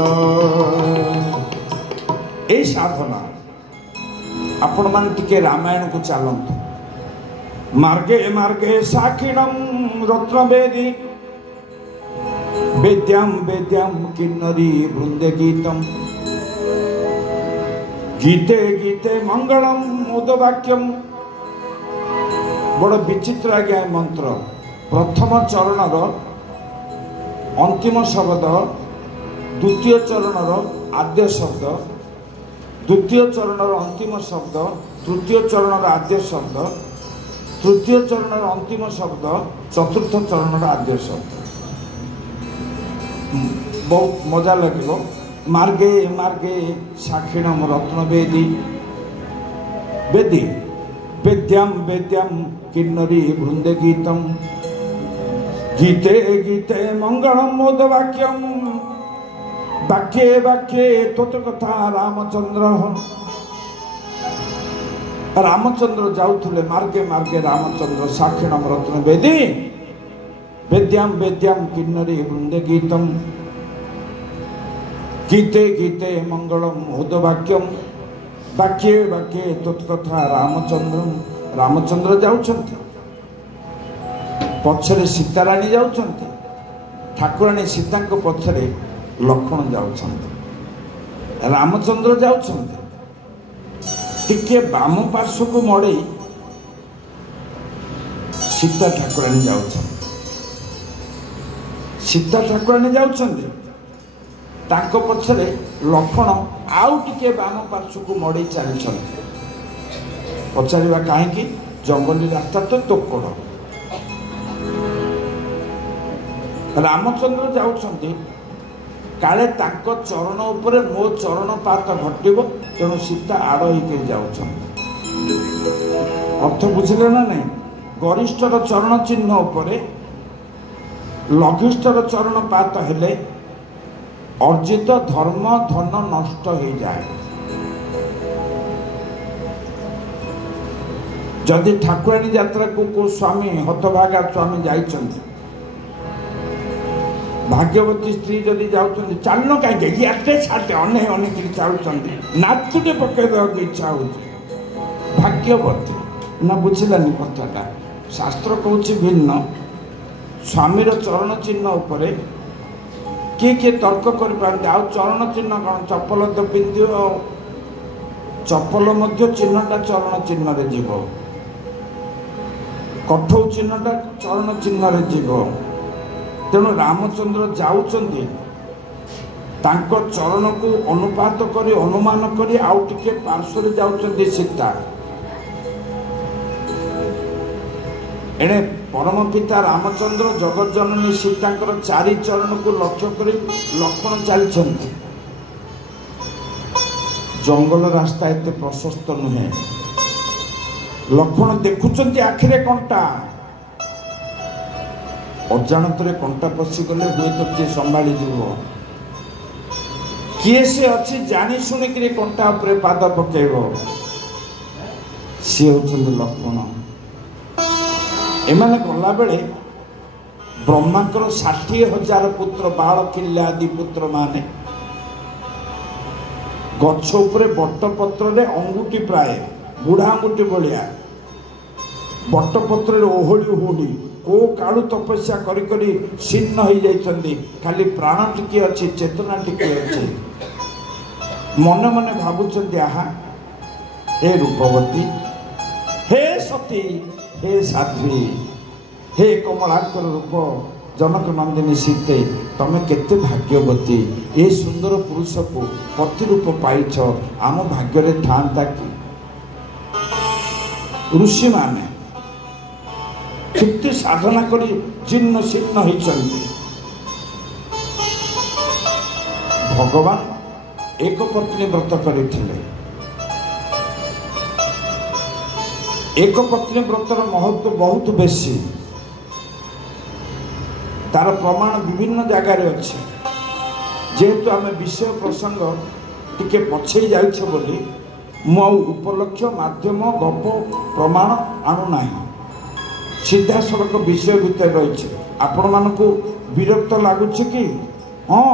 ए साधना आपण मान टिके रामायण को चलंतु मार्गे मार्गे साखिणम रत्नवेदी वेद्याम वेद्याम किन्नरी वृंदे गीतम गीते गीते मंगलम मोदवाक्यम बड़ विचित्र आज्ञा मंत्र प्रथम चरणर अंतिम शब्द द्वितीय चरणर आद्य शब्द द्वितीय चरणर अंतिम शब्द तृतीय चरणर आद्य शब्द तृतीय चरणर अंतिम शब्द चतुर्थ चरणर आद्य शब्द बहुत मजा लगे मार्गे मार्गे साक्षिणम रत्नवेदी वेदी वेद्याम वेद्याम किन्नरी वृंदे गीतम गीते गीते मंगलम मोदवाक्यम वाक्ये वाक्ये तोतकथा रामचंद्र रामचंद्र जाऊले मार्गे मार्गे रामचंद्र साक्षिणम रत्नवेदी वेद्याम वेद्याम किन्नरी वृंदे गीतम गीते गीते मंगलम मोदवाक्यम वाक्ये वाक्ये तत्कथा रामचंद्र रामचंद्र जाउछन्ति पछरे सीताराणी जाउछन्ति ठाकुराणी सीता को पछरे लक्ष्मण जाउछन्ति रामचंद्र जाउछन्ति टिके बाम पार्श्व को मड़े सीता ठाकुराणी जाउछन्ति सीता ठाकुराणी जाउछन्ति तांको पछरे लक्ष्मण आउ टिके बाम पार्श्व को मड़े चलछन्ति पचारिबा काहेकि जंगली रास्ता तो तोकड़ रामचंद्र जाउछन्ति काले तांको चरण उपरे मो चरण पात घटिबो तेणु सीता आड़ होके जाउछन्ति अर्थ बुझिले ना नहीं गरिष्ठर चरण चिन्ह उपरे लघिष्ठर चरण पात हेले अर्जित धर्म धन नष्ट हो जाए जदि ठाकुराणी यात्रा को स्वामी हतभागा स्वामी जाइछन्ति भाग्यवती स्त्री जदि जाऊँ चलन कहीं एते छाटे अनेक चाहते नाचुटे पकड़ इच्छा हो भाग्यवती ना बुझिलानी कथाटा शास्त्र कौच भिन्न स्वामीर चरण चिन्ह उपर किए किए तर्क कर चरण चिन्ह कौन चप्पल तो पिंध चप्पल चिन्हटा चरण चिन्ह रे जीव कठौ चिन्हटा चरण चिन्ह रे जीव तेणु रामचंद्र जाऊँगी चरण को अनुपात करी अनुमान करी आउ टिके पार्श्व जाऊँगी सीता एणे परम पिता रामचंद्र जगत जननी सीता चारि चरण को लक्ष्य कर लक्ष्मण चलते जंगल रास्ता एते प्रशस्त नुहे लक्ष्मण देखुंट आखिरे कंटा अजाणत कंटा पशिगले हुए तो किए संभाली जीव किए से अच्छी जानी शुणिक कंटा उपरे पाद पकेब सी होचंद लक्ष्मण एमाने गला बेले ब्रह्मांकर 60,000 पुत्र बाल किल्ला आदि पुत्र माने गछ उपरे बटपत्र रे अंगुठी प्राय बुढ़ा अंगुठी भलिया बटपत्र ओहली ओहली को कालू तपस्या करी करी शीर्ण हो जाइछन्ती खाली प्राण टिके अच्छी चेतना टिके अच्छी मन मन भावुछन्ती आहा हे रूपवती हे सती हे साध्वी हे कमलाकर रूप जनक नंदिनी सीते तमें केते भाग्यवती ए सुंदर पुरुष को पति रूप पाइछ आम भाग्य रे थांता कि ऋषि माने केते साधना करी जीर्ण शीर्ण होइछन्ति भगवान एक पत्नी व्रत करथिले एक पत्नी व्रतर महत्व बहुत बेसी तार प्रमाण विभिन्न जगार अच्छे जेहेतु आम विषय प्रसंग टिके पछे जाइछे बोली मु उपलक्ष्य माध्यम गप प्रमाण आणुना सीधा सड़क विषय भितर रही आपण मानक विरक्त लगुच कि हाँ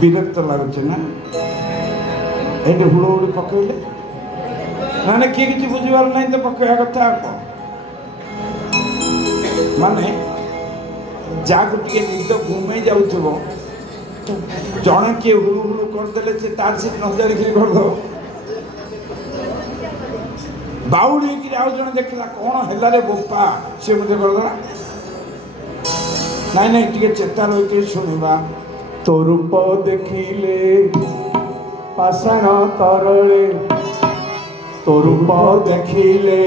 विरक्त लगुच ना ये हुड़हुड़ी पकड़े ना किए किसी बुझार ना तो पकड़ा कथा माने जहाँ टे निद घूमे जाऊ जड़े किए हुड़ु हुड़ु करदे से तार सीट न जाड़ी करद बाउड़ी आउ जन देखला कौन है बोपा सी मुझे करदेला नाई नाई टे चेता रही शुणा तो रूप देखिले पाषाण तरले तो रूप देखिले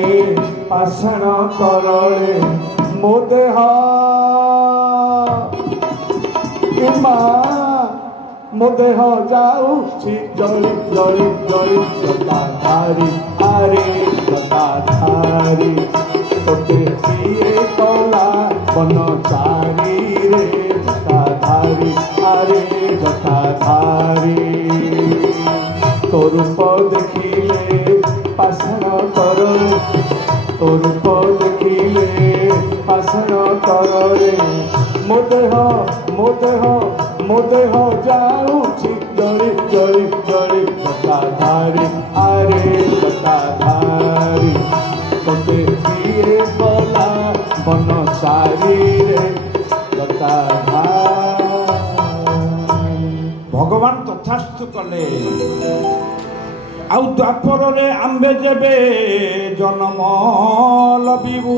पाषाण तरले मो देह मो देह जाऊँगी जली जली जली जटाधारी आरे जटाधारी तोते किए कला बनचारी रे जटाधारी आरे जटाधारी तो रूप देखिले पाषाण तरले तो रूप देखिले पाषाण तरले मो देह जाऊँगी जली जली जली जटाधारी आरे जटाधारी तोते किए कला बनचारी रे जटाधारी भगवान तथास्तु कले आउ द्वापर रे आंबे जेबे जन्म लबिबु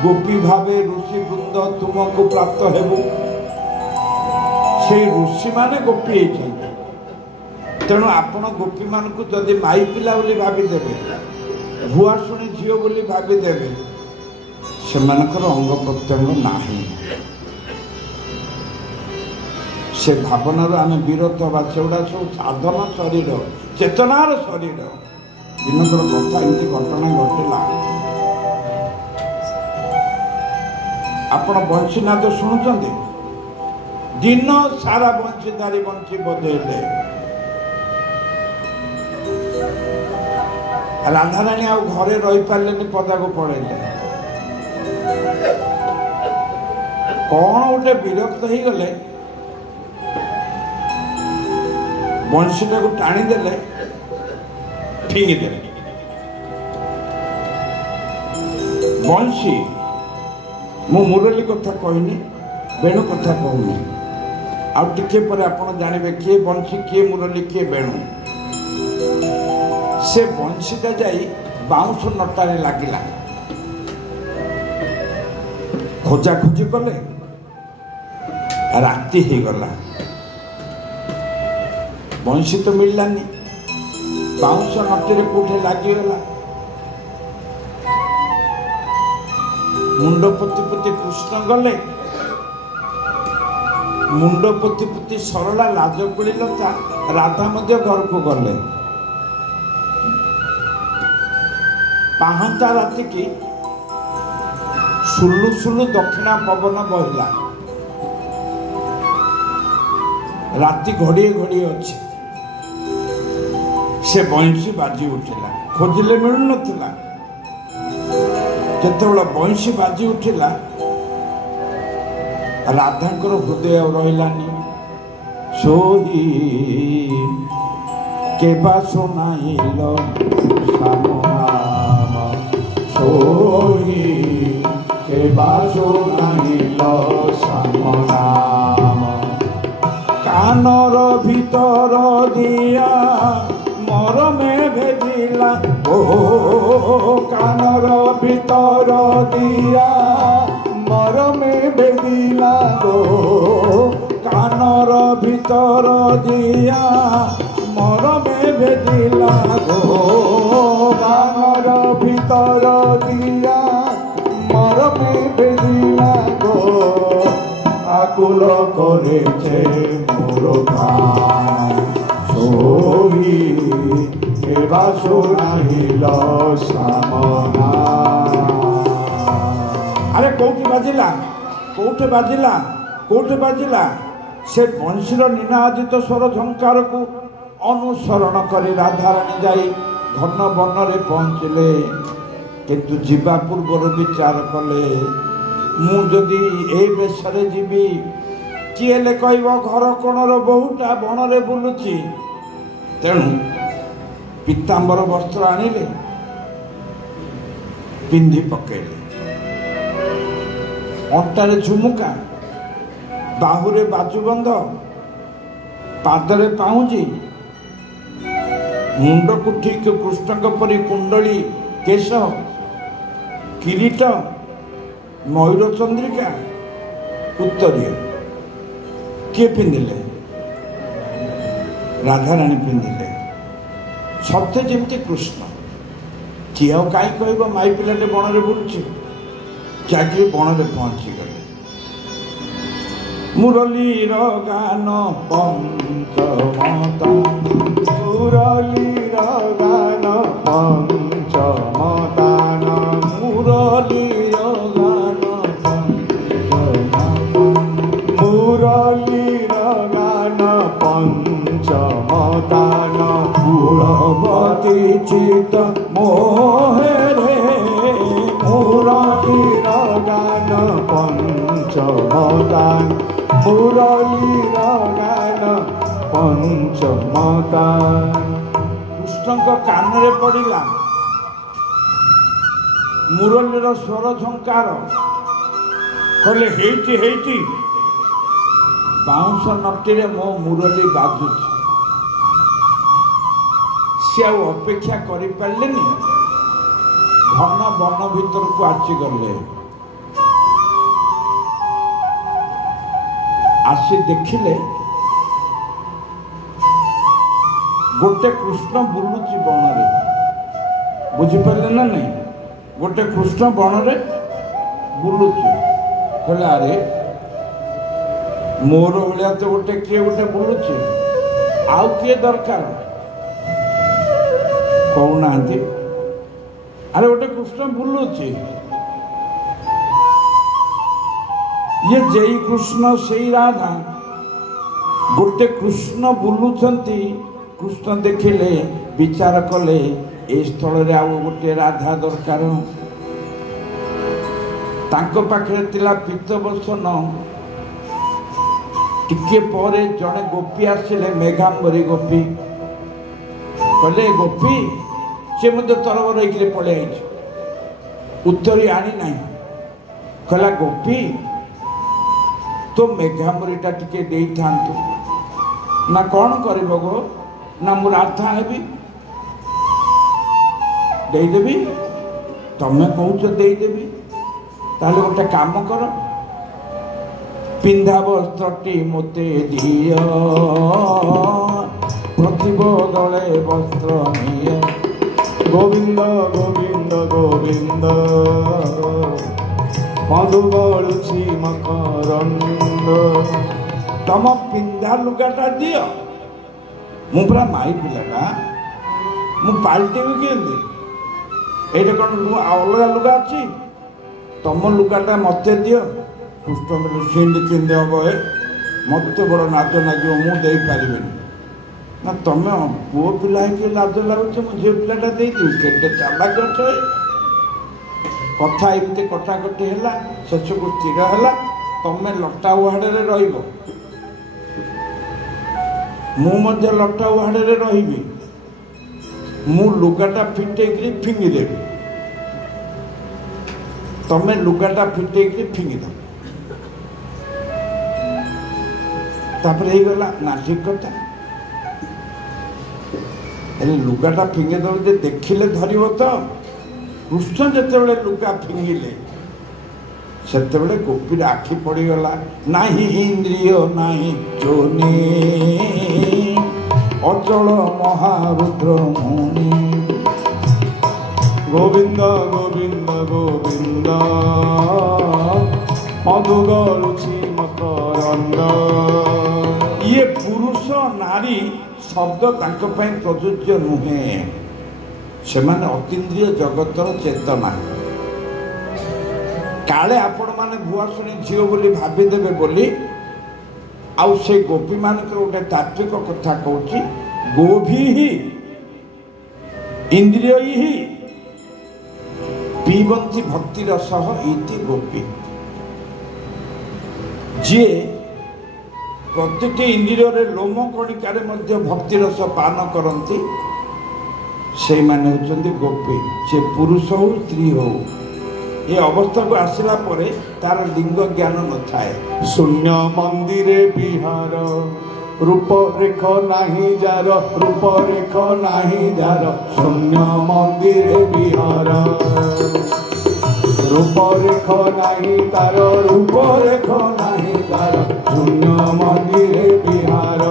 गोपी भावे ऋषि वृंद तुमको प्राप्त हेबु से ऋषि माने गोपी तेणु आपण गोपी मान को जदि माई पिला बोली भाविदेवे भुआशुणी झील बोली भाविदेवे से अंग प्रत्यंग नाही से भावनार आम विरत हवा से सब साधन शरीर चेतनार शरीर दिनकर कथा एमती घटना घटला आपण बंशीनाद शुणुचंदी दिन सारा बंशीधारी बंशी बजेले राधाराणी आउ घरे रही पारे पदा को पड़े कौन गोटे विरक्त हो गले बंशीटा को टाणीदे फिंगिदे बंशी मु मुरली कथा कहनी बेणु कथा कहूनी आउ टिके पर आपण जानबे किए बंशी किए मुरली किए बेणु से बंशीटा जाई बाउंस नटारे लागिला खोजा खोजी कले राति ही गला बंशी तो मिललानी बाउंस नटीरे कोठे लागिगला मुंड पोती पोती कृष्ण गले मुंड पोती पोती सरला लाजकुली लता राधा मध्य घर को गले पाहंता राति की सुलु सुलु दक्षिणा पवन बहिला राति घड़िए घड़िए अच्छे से बंशी बाजी उठिला खोजिले मिलु नथिला जेतेबेला बंशी बाजी उठिला राधांकर हृदय रहिलानी सोही केबा सुनाइल सामनाम सोही केबा सुनाइल सामनाम कानर भीतर दिया मरमे भेजिला ओ कानर भीतर दिया मरमे भेजिला ओ कानर भीतर दिया मरमे भेजिला ओ कानर भीतर दिया मरमे भेजिला ओ आकुल करेছে मोर प्राण सोही केबा सुनाइल सामना अरे कोठी बाजिला से बंशीर निनादित स्वर झंकार को अनुसरण कर राधाराणी जाई घन वन रे पहुँचले किंतु जीवा पूर्वर विचार कले मु जदि ए बेशरे जीवी किए ले कहब घर कोणर बहुटा बन रे बुलुची तेणु पीतांबर वस्त्र आनिले पिंधि पकेले अंटारे झुमुका बाहुरे बाजुबंध पादरे पाउंजी मुंड को ठीक कृष्ण परी कुंडली केश किरीट मयूर चंद्रिका उत्तरीय किए पिंधिले राधाराणी पिंधिले सत्य जमती कृष्ण किए कहीं कह माई पिलाटे बन में बुलूची जाके बन में पहुंची गले मुरलीर गान पंचमता मुरलीर गान पंचमतान मुरलीर मुरलीर गान पंचमतान कुलवती चित मोहे रे मुरलीर गान पंचमतान मुरलीर गान पंचमतान कृष्ण कान रे पड़िला मुरलीर स्वर झंकार कहले हेटी बाउंस नटीरे मो मुरली बाजुची सी अपेक्षा करि पारलेनी घन वन भीतर को आसी गले आसी देखिले गोटे कृष्ण बुलुची बन रे बुझिपारे ना नहीं गोटे कृष्ण बन रे बुलुची कहले अरे मोर भाया तो गोटे किए गोटे बुलुची आउ किए दरकार कहूना अरे गोटे कृष्ण बुलुची ये जय कृष्ण से राधा गोटे कृष्ण बुलुचंती कृष्ण देखिले विचार कले ए स्थल आउ गोटे राधा दरकार तांको पाखे तिला पित्तवसन टिके परे जड़े गोपी आसिले मेघांबरी गोपी कहले गोपी से मत तरबर होकर पड़े उत्तरी आनी ना कहला गोपी तो मेघांबरीटा टिके दे था ना कौन कर गो ना मु राधा हेबी देदेवी तमें कौच देदेवी ताले गोटे काम कर पिंधा वस्त्रटी मते दिय प्रतिबदले वस्त्र निय गोविंद गोविंद गोविंद मधु गलुछि मकरंद तम पिंधा लुगाटा दिय मु पूरा माई पिलाटा मु पाल्टेबी केंदी एटा कौन अलगा लुगा अच्छी तम लुगाटा मत दियो कृष्ण बोले सेंड केंदे हम मत बड़ नाच नाच मुझे पारे ना तुम पुओ पिला लाज लगुच झील पिलाटा देदेवी चालाक अच कथा एमती कटाकटी है शेष को स्थिर है तुम लटा उहाड़े रही मुझे लटा उहाड़े रही मु लुगाटा फिटेकरी फिंगिदेवी तमें लुगाटा फिटेकरी फिंगिद तापर ही गला ना ठीक कथा लुगाटा फिंगिदेव जे देखिले धरब तो कृष्ण जिते लुगा फिंगिले सेते गोपी आखि पड़गला नाही इंद्रिय नाही जोनी अचल महारुद्र मुनि गोविंद गोविंद गोविंद मधु गलुछि मकरंद ये पुरुष नारी शब्द तांको पय प्रযোज्य नुहे से माने अतीन्द्रिय जगतर चेतना काले आपण माने भुआसुनी झील बोली भाविदेवे बोली आउ से गोपी मानक गोटे तात्विक कथा कहूँ गोभी ही इंद्रिय ही पीबंती भक्ति रस इति गोपी जी प्रत्येक इंद्रिय लोम कणिकार भक्ति रस पान करती से माने होचंदी गोपी से पुरुष हो स्त्री हो ये अवस्था को आसला परे तार लिंग ज्ञान न थाए शून्य मंदिरे विहार रूप रेख नाही जार रूप रेख नाही जार शून्य मंदिरे विहार रूप रेख नाही तार रूप रेख नाही तार शून्य मंदिरे विहार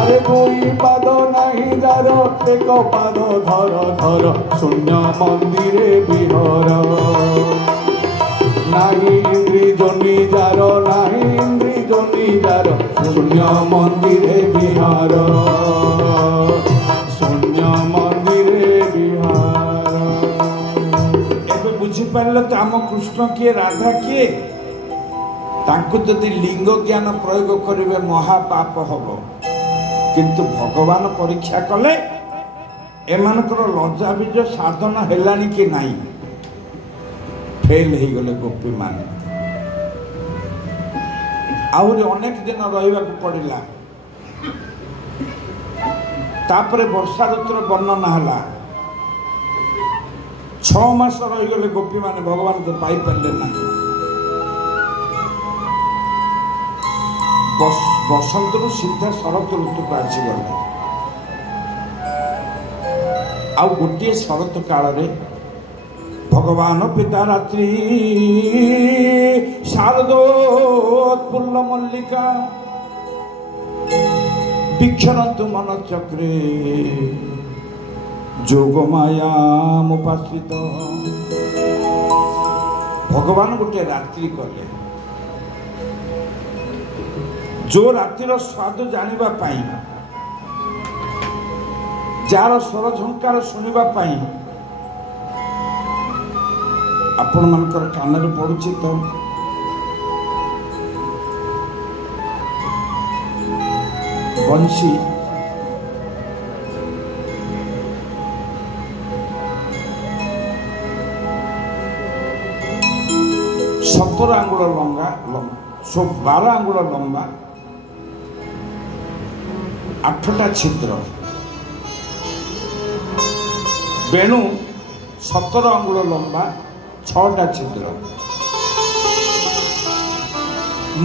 अरे दुई पाद नाही जार एक पाद धर धर शून्य मंदिरे विहार नाही इंद्री जोनी जार नाही इंद्री जोनी जार शून्य मंदिरे विहार शून्य मंदिरे विहार एबे बुझी पारल तो आम कृष्ण किए राधा किए तांको यदि लिंग ज्ञान प्रयोग करेंगे महापाप हम किंतु भगवान परीक्षा कले एमानकर लज्जा बीज साधन हेलानी कि नहीं फेल हो गले गोपी मान आहरी अनेक दिन रहा पड़ा तापरे वर्षा ऋतुर वर्णना है 6 मास रहीगले गोपी मान भगवान को पाई पारे ना बसंत रु सीधा शरत ऋतु को आसीगले आ गोटे शरत काल रे भगवान पिता रात्रि शारदोत्फुल्ल मल्लिका वीक्षणतु मन चक्रे जोग माया मुपाश्रित भगवान गोटे रात्रि कले जो रातिर स्वाद जानिबा पाई जार स्वर झंकार शुणा आपण मानकर कान पड़ुछि तो बंशी 17 ଆଙ୍ଗୁଳ ଲମ୍ବା 12 ଆଙ୍ଗୁଳ ଲମ୍ବା 8ଟା ଛିଦ୍ର। ବେଣୁ 17 ଆଙ୍ଗୁଳ ଲମ୍ବା 6ଟା ଛିଦ୍ର।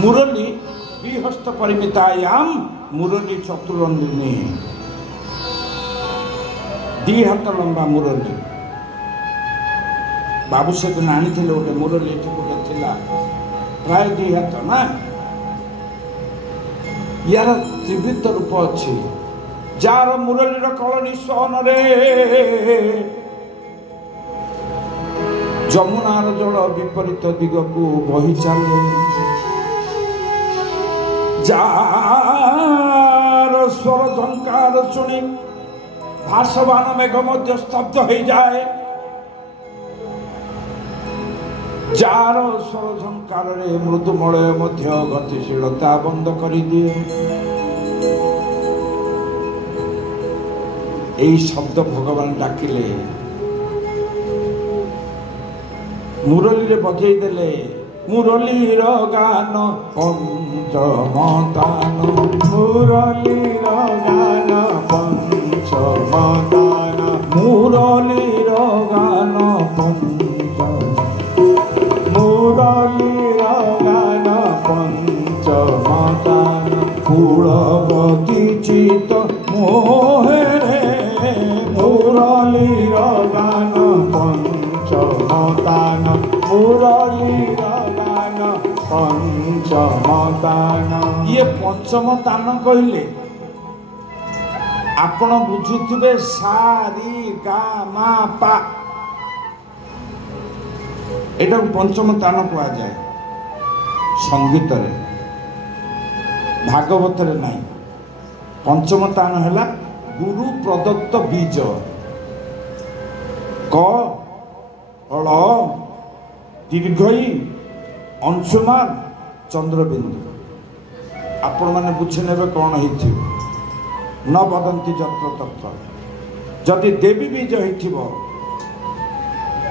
ମୁରଲି ବିହସ୍ତ ପରିମିତାୟାମ ମୁରଲି ଚତୁରନ୍ଦିନୀ 2 ହାତ ଲମ୍ବା ମୁରଲି। ବାବୁ ସେଦିନ ଆଣିଥିଲେ ଗୋଟେ ମୁରଲି, ଏଠି ଗୋଟେ ଥିଲା ପ୍ରାୟ 2 ହାତ ନା। ୟାର ତ୍ରିବିଧ ରୂପ ଅଛି। ଯାହାର ମୁରଲିର କଳନି ସହନରେ ଯମୁନାର ଜଳ ବିପରୀତ ଦିଗକୁ ବହି ଚାଲେ। ଯାହାର ସ୍ୱର ଝଙ୍କାର ଶୁଣି ଭାସମାନ ମେଘ ମଧ୍ୟ ସ୍ତବ୍ଧ ହେଇଯାଏ। ଯାହାର ସ୍ୱର ଝଙ୍କାରରେ ମୃଦୁମଳୟ ମଧ୍ୟ ଗତିଶୀଳତା ବନ୍ଦ କରିଦିଏ। এই শব্দ ভগবান ডাকিলে মুরলীরে বজেই দেলে মুরলীর গান পঞ্চমতান মুরলীর গান পঞ্চমতান মুরলীর গান মুরলীর গান পঞ্চমতান কুলবতী চিত মোহেরে মুরলীর গান পঞ্চমতান মুরলীর গান পঞ্চমতান। ইয়ে পঞ্চম তান কহিলে আপন বুঝুথিবে সা রি গা মা পা, এটাକୁ ପଞ୍ଚମ ତାନ କୁହାଯାଏ ସଙ୍ଗୀତରେ, ଭାଗବତରେ ନାହିଁ। ପଞ୍ଚମ ତାନ ହେଲା ଗୁରୁ ପ୍ରଦତ୍ତ ବୀଜ କ ଳ ଦୀର୍ଘଇ ଅଂଶୁମାନ ଚନ୍ଦ୍ରବିନ୍ଦୁ। ଆପଣମାନେ ବୁଝି ନେବେ କ'ଣ ହେଇଥିବ। ନ ବଦନ୍ତି ଯତ୍ର ତତ୍ର। ଯଦି ଦେବୀ ବୀଜ ହେଇଥିବ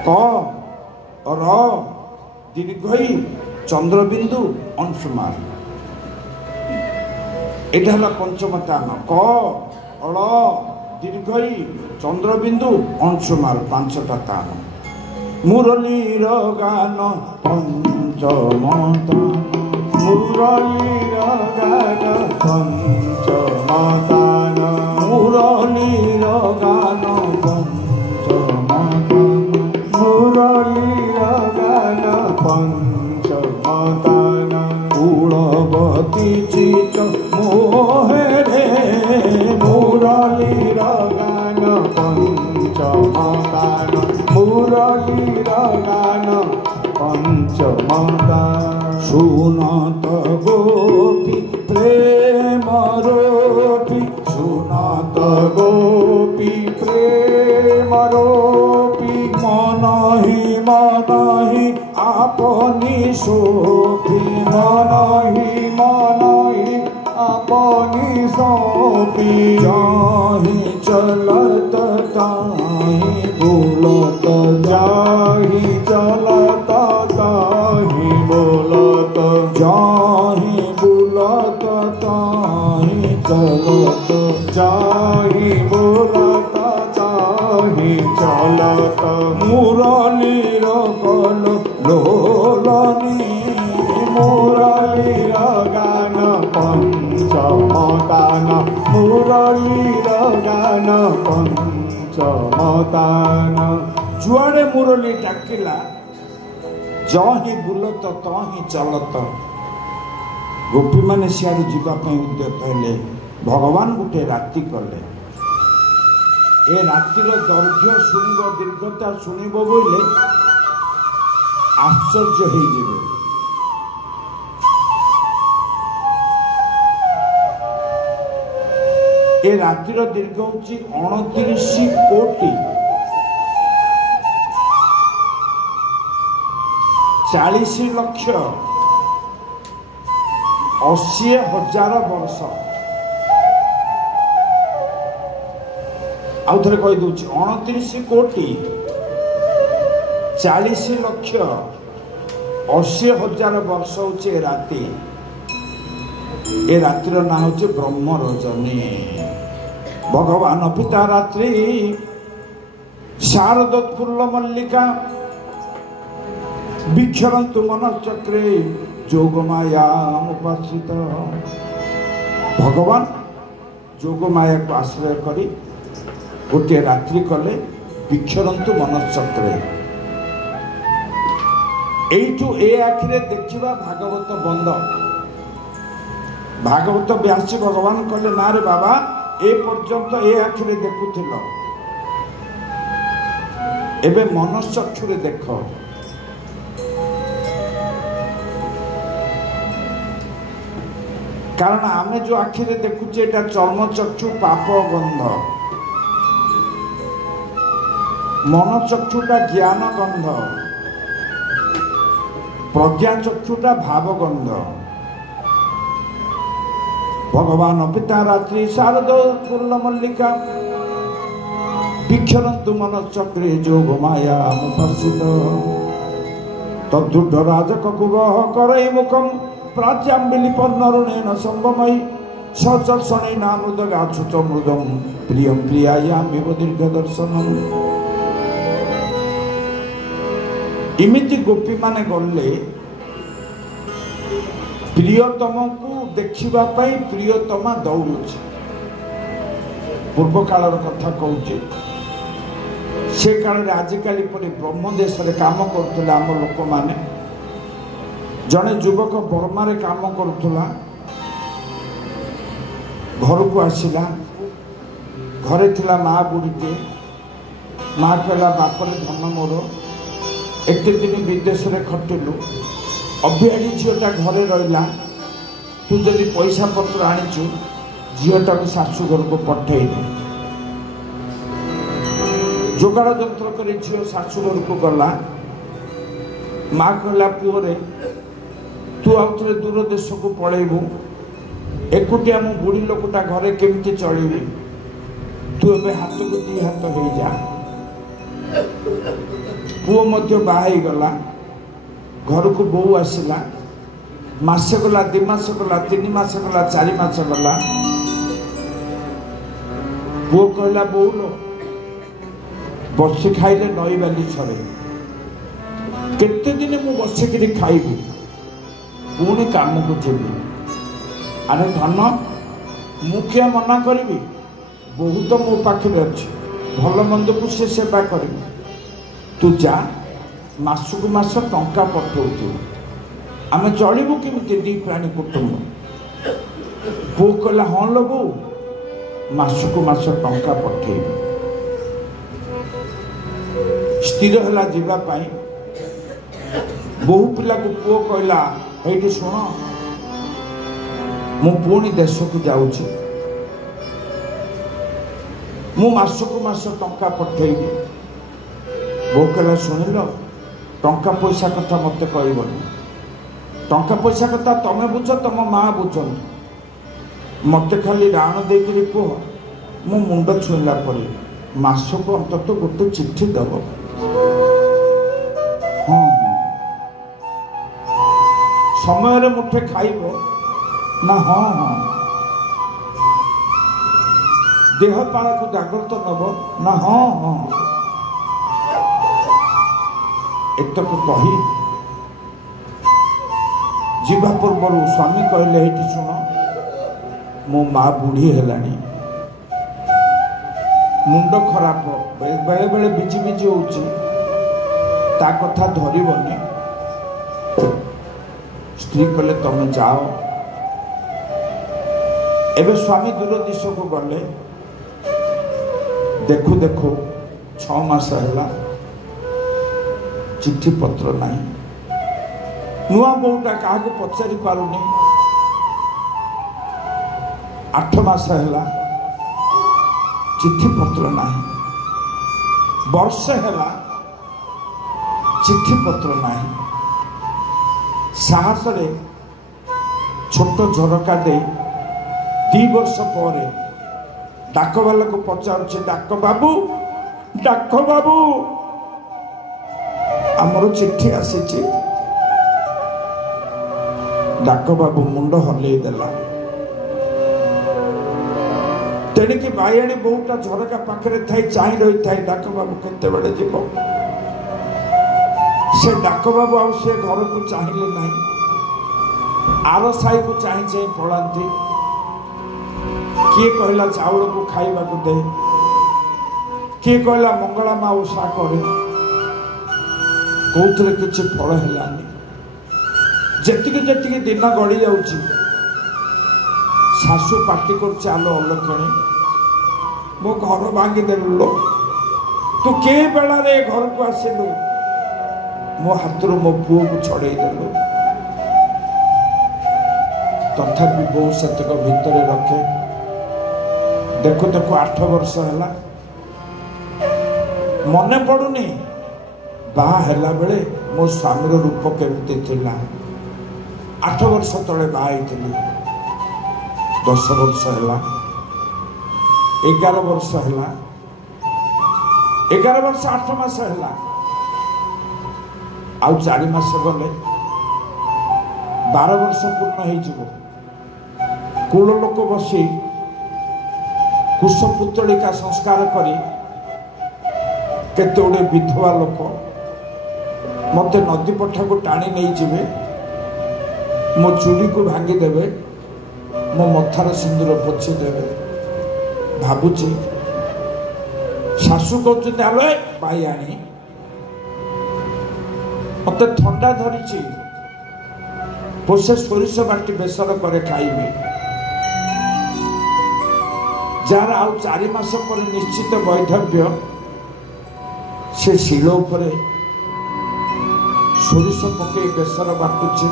କ ର ଦୀର୍ଘଇ ଚନ୍ଦ୍ରବିନ୍ଦୁ ଅଂଶୁମାନ, এটা হলো পঞ্চম তান। ক ল দীর্ঘই চন্দ্রবিন্দু অংশমাল 5টা তান। মুরলীর গান পঞ্চম তান মুরলীর গান পঞ্চম তান মুরলীর গান পঞ্চম তান মুরলীর গান পঞ্চম তান কুলবতী চিত মোহেরে মুরলীর গান পঞ্চম তান মুরলীর গান পঞ্চম তান। শুনত গোপী প্রেম রূপী শুনত গোপী প্রেম রূপী মনহি মনহি আপনি সোপি মনহি মনহি আপনি সৌপি যাহি চলত তাহি বুলত যাহি চলত তাহি বোলত যাহি বুলত তাহি চলত যাহি বোলত তাহি চলত মুরলীর কল লোলনী মুরলীর গান পঞ্চম তান মুরলীর গান পঞ্চম তান। যুଆଡ଼େ ମୁରଲି ଡାକିଲା ଯହିଁ ବୁଲତ ତହିଁ ଚଲତ। ଗୋପୀମାନେ ସିଆଡ଼େ ଯିବା ପାଇଁ ଉଦ୍ୟତ ହେଲେ। ଭଗବାନ ଗୋଟେ ରାତି କଲେ। ଏ ରାତିର ଦୈର୍ଘ୍ୟ ଶୁଣିବ, ଦୀର୍ଘତା ଶୁଣିବ ବୋଇଲେ ଆଶ୍ଚର୍ଯ୍ୟ ହେଇଯିବେ। ଏ ରାତିର ଦୀର୍ଘ ହେଉଛି 29 କୋଟି 40 ଲକ୍ଷ 80,000 ବର୍ଷ। ଆଉ ଥରେ କହିଦେଉଛି 29 କୋଟି 40 ଲକ୍ଷ 80,000 वर्ष होचे राति ए रातिर ना होचे ब्रह्म रजनी भगवान पिता रात्रि शारदोत्फुल्ल मल्लिका विक्षरन्तु मनश्चक्रे जोगमायामुपाश्रित भगवान जोगमाया को आश्रय करी गोटे रात्रि कले विक्षरन्तु मनश्चक्रे एइठु ए आखिरे देखिबा भागवत बंद भागवत व्यासी भगवान कहले ना रे बाबा ए पर्यंत ए आखिरे देखुथिल एबे मनश्चक्षुरे देख कारण आमे जो आखिरे देखुचे एटा चर्म चक्षु पाप गंध मनचक्षुटा ज्ञान गंध प्रज्ञा चक्षुटा भाव गंध भगवान पिता रात्रि शारदोत्फुल्ल मल्लिका विक्षरन्तु मनश्चक्रे जोगमायामुपाश्रित तद्दुर्ध राजककुवः करैः मुखं प्राच्यां विलिपन्नरुणेन संगमयि सचर्षणैनामृदगाच्छुत मृदं प्रियं प्रियायामिव दीर्घदर्शनम् इमिति गोपी माने गले प्रियतम को देखिबा पाई प्रियतमा दौड़ुछि पूर्व कालर कथा कहूचे से काल आजिकाली परी ब्रह्म देश रे काम करथुला आम लोक माने जने युवक बर्मा रे काम करथुला घर को आसिला घरे थिला माँ बुढ़ीटे माँ कहला बापर धन मोर एते दिन विदेश रे खटिलु अभियाड़ी झीटा घरे रहा तू जदि पैसा पत्र आनीचु झीटा को शाशु घर को पठे जोगाड़ जंत्र कर झील शाशु घर को गला माँ कहला पुओरे तू आउे दूर देश को पलैबू एकुटिया मु बुढ़ी लोकटा घरे केमती चलबी तू ए हाथ को दी हाथ हो जा पुओ मध्य बाहई गला घर को बो आसला मासे गला 2 मास गला 3 मास गला 4 मास गला पुओ कहला बोलो बसी खाइले नई बाली छड़े केते दिन मु बसिक खाइबी पुणी काम को जीवी अरे धन मु क्या मना करी बहुत मो पाखे अच्छे भल मंद को से सेवा करी तू जा मासक मास टंका पठाऊ आम चलू केमी दी प्राणी कुटुंब पु कहला हाँ लो बो मासक मास टंका पठे स्थिर है जावाई बहु पिला को पुओ कहला ये शुण मु पुणी देश को जाऊँ मु मासक मास टंका पठेबी बो कहला शुणिल टंका पैसा कथा मत कहबनी टंका पैसा कथा तमें बुझ तुम माँ बुझ मत खाली राण देकर कह मो मुंड छुईला पर मासक अंतत गोटे चिट्ठी दब हाँ समय रे मुठे खाइब ना हाँ हाँ देह पाल को जागृत नब ना हाँ हाँ एतक कही जीवा पूर्व स्वामी कहले ये शुण मो माँ बुढ़ी है मुंड खराब बेले बेले बिजी बिजी होची ता कथा धरबनी स्त्री कहले तुम जाओ एबे स्वामी दूर देश को गले देखु देखु 6 मास है चिट्ठी पत्र नहीं नुआ बोटा क्या पचारि पारुनी 8 मास है चिट्ठी पत्र नहीं वर्षे है चिट्ठी पत्र नहीं साहस रे छोट झरका दे 2 वर्ष पर डाक वाला को पचारुचे डाक बाबू आमर चिट्ठी आसी डाक बाबू मुंड हल्लई देला तेणिकी बाईआणी बोटा झरका पाखे थाई चाह रही थाई डाक बाबू केते बड़े जीव से डाक बाबू आ से घर को चाहिए ना आर साई को चाह चाह पड़ाती किए कहला चाउल को खाइबा को दे किए कहला मंगला मा ओषा करे कौन किसी फल है जी दिन गड़ी जाऊँ शाशु पार्टी कर आलो अलक्षणी मो घर भांगीदेलु लो तू के बेला रे घर को आसिलु मो हाथ मो पुओ को छड़ेदेलु तथापि बहु सेतक भितर रखे देखु देखु 8 वर्ष है मन पड़ुनी बाहा बेले मो स्वामी रूप केमती थिला 8 वर्ष तले बाई 10 वर्ष है 11 वर्ष है 11 वर्ष 8 मास है आउ 4 मास गले 12 वर्ष पूर्ण हो कूल लोक बसी कुशपुतलिका संस्कार करी केते गुड़े विधवा लोक मत नदी पठा को टाणी नहीं जीवे मो चूड़ी को भांगी देवे मो मथार सिंदूर पोछि देवे भाबुची शाशु कहते आलो बाई आनी मत थंडा धरी पोषे सोरिष बाटी बेसर करे खाइबी जार आउ 4 मास पर निश्चित वैधव्य से शिल उपरे सोरिष पके बेसर बाटुची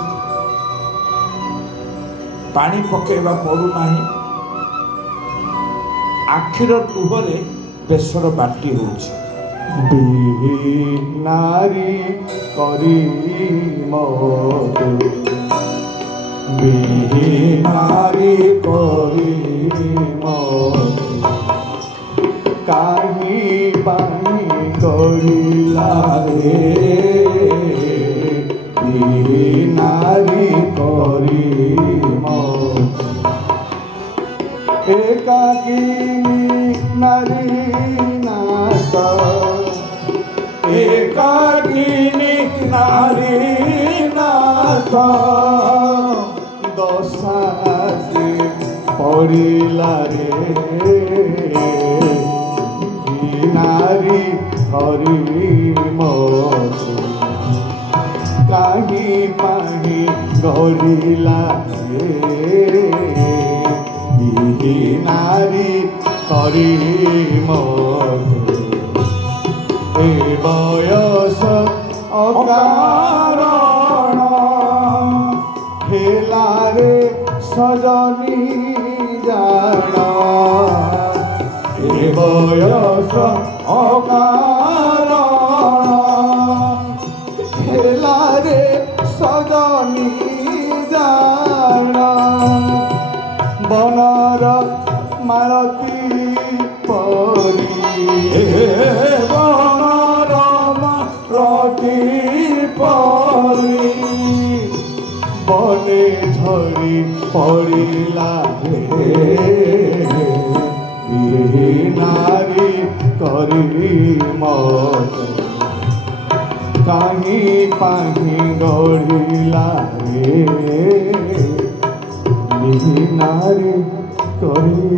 पानी पकेवा पड़ू नाही आखिर लुहरे बेसर बाटी होची नारी करी मोते नारी करी मोते काही पानी करिला रे नारी करी एकाकिनी नारी नाश एकाकिनी नारी नाश दशा से पड़िला रे नारी हरि मोते काही पानी गढ़िला रे नारी करी मोते ए बयस अकारण हेला रे सजनी जान ए बयस अकारण हेला रे सजनी जान बनर मालती परी बनर मालती परी बने झरी पड़िला रे नारी करी मोते काही पानी गढ़िला रे नारी करी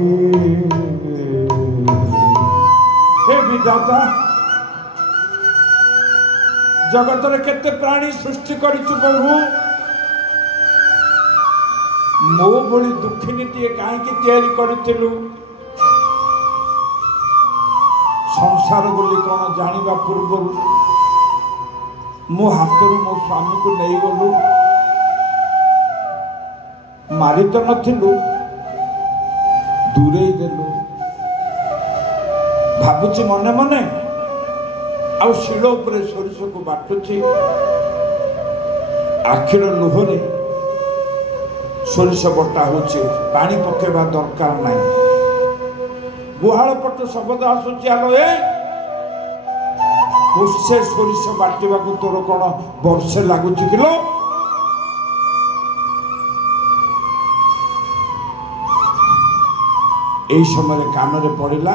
हे विधाता जगत रे केते प्राणी सृष्टि करिछु प्रभु मो भली दुखिनी टे काहे कि तैयारी करथिलु संसार बोली कोन जानिबा पूर्व मो हाथरू मो स्वामी को नहीं गलु मारी तो नथिलु दूरे देलु भाबुची मने मने आउ शिल उपरे सोरिष को बाटुची आखिर लुहरे सोरिष बटा होची पानी पकेबा दरकार नहीं गुहाल पट शब्द आसुची आलो ए कुसे सोरिष बाटिबा को तोर कोन वर्षे लागुची किलो এই সময় কাନରେ পড়িলা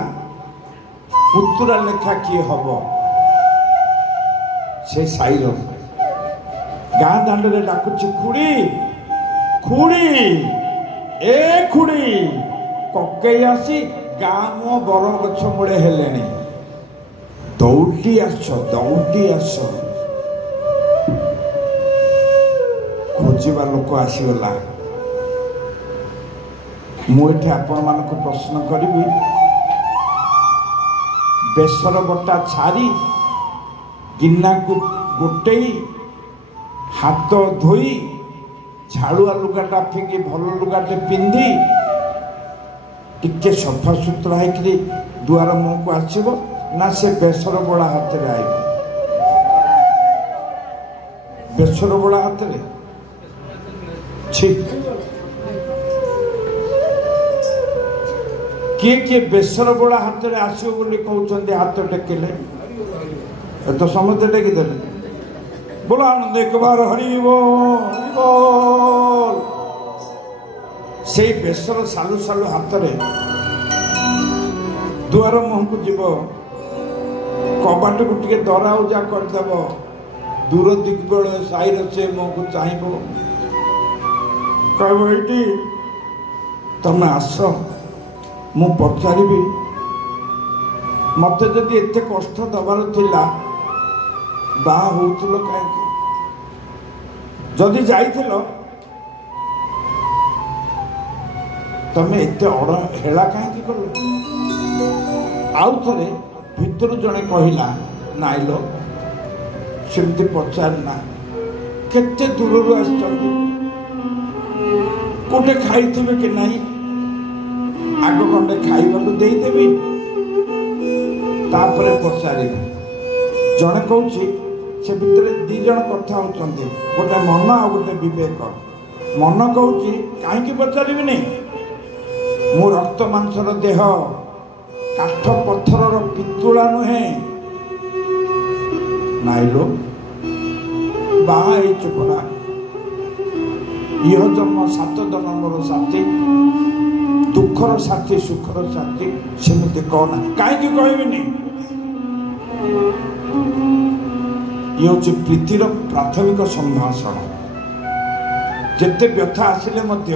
পুতুরা লেখা কিଏ হব ସେ ସାଇର ଗାଁ ଦାଣ୍ଡରେ ଡାକୁଛି ଖୁଡ଼ି ଖୁଡ଼ି ଏ ଖୁଡ଼ି କକେଇ ଆସି ଗାଁ ମୋ ବର ଗଛ ମୂଳେ ହେଲେଣି ଦୌଡ଼ି ଆସ ଖୋଜିବା ଲୋକ ଆସିଗଲା। ମୁଁ ଏଠି ଆପଣମାନଙ୍କୁ ପ୍ରଶ୍ନ କରିବି ବେସର ବଟା ଛାରି ଗିନାକୁ ଗୋଟେଇ ହାତ ଧୋଇ ଝାଳୁଆ ଲୁଗାଟା ଫିଙ୍ଗି ଭଲ ଲୁଗାଟେ ପିନ୍ଧି ଟିକେ ସଫା ସୁତରା ହେଇକିରି ଦୁଆର ମୁହଁକୁ ଆସିବ ନା ସେ ବେସର ବଳା ହାତରେ ଆଇବ? ବେସର ବଳା ହାତରେ କିଏ କିଏ ବେସର ବଳା ହାତରେ ଆସିବ ବୋଲି କହୁଛନ୍ତି ହାତ ଟେକିଲେ? ତ ସମସ୍ତେ ଟେକିଦେଲେ। ବୋଲ ଆନନ୍ଦ ଏକବାର ହରିବ। ସେଇ ବେସର ସାଲୁ ସାଲୁ ହାତରେ ଦୁଆର ମୁହଁକୁ ଯିବ, କବାଟକୁ ଟିକେ ଦରାଉଜା କରିଦେବ, ଦୂର ଦିଗବେଳେ ସାହିର ସେ ମୁହଁକୁ ଚାହିଁବ, କହିବ ଏଇଠି ତମେ ଆସ ମୁଁ ପଚାରିବି ମତେ ଯଦି ଏତେ କଷ୍ଟ ଦେବାର ଥିଲା ବାହା ହଉଥିଲ କାହିଁକି? ଯଦି ଯାଇଥିଲ ତମେ ଏତେ ହେଳା କାହିଁକି କଲ? ଆଉ ଥରେ ଭିତରୁ ଜଣେ କହିଲା ନାଇଲ ସେମିତି ପଚାରିନା, କେତେ ଦୂରରୁ ଆସିଛନ୍ତି, କୋଉଠି ଖାଇଥିବେ କି ନାହିଁ, ଆଗ ଖଣ୍ଡେ ଖାଇବାକୁ ଦେଇଦେବି ତାପରେ ପଚାରିବି। ଜଣେ କହୁଛି ସେ ଭିତରେ ଦି ଜଣ କଥା ହଉଛନ୍ତି, ଗୋଟେ ମନ ଆଉ ଗୋଟେ ବିବେକ। ମନ କହୁଛି କାହିଁକି ପଚାରିବିନି, ମୁଁ ରକ୍ତ ମାଂସର ଦେହ, କାଠ ପଥରର ପିତୁଳା ନୁହେଁ। ନାଇଲୋ ବାହା ହେଇଛୁ ପରା, ଇହ ଜନ୍ମ 7 ଜନ୍ମର ସାଥୀ, ଦୁଃଖର ସାଥୀ ସୁଖର ସାଥୀ, ସେମିତି କହନା। କାହିଁକି କହିବିନି? ଇଏ ହେଉଛି ପ୍ରୀତିର ପ୍ରାଥମିକ ସମ୍ଭାଷଣ। ଯେତେ ବ୍ୟଥା ଆସିଲେ ମଧ୍ୟ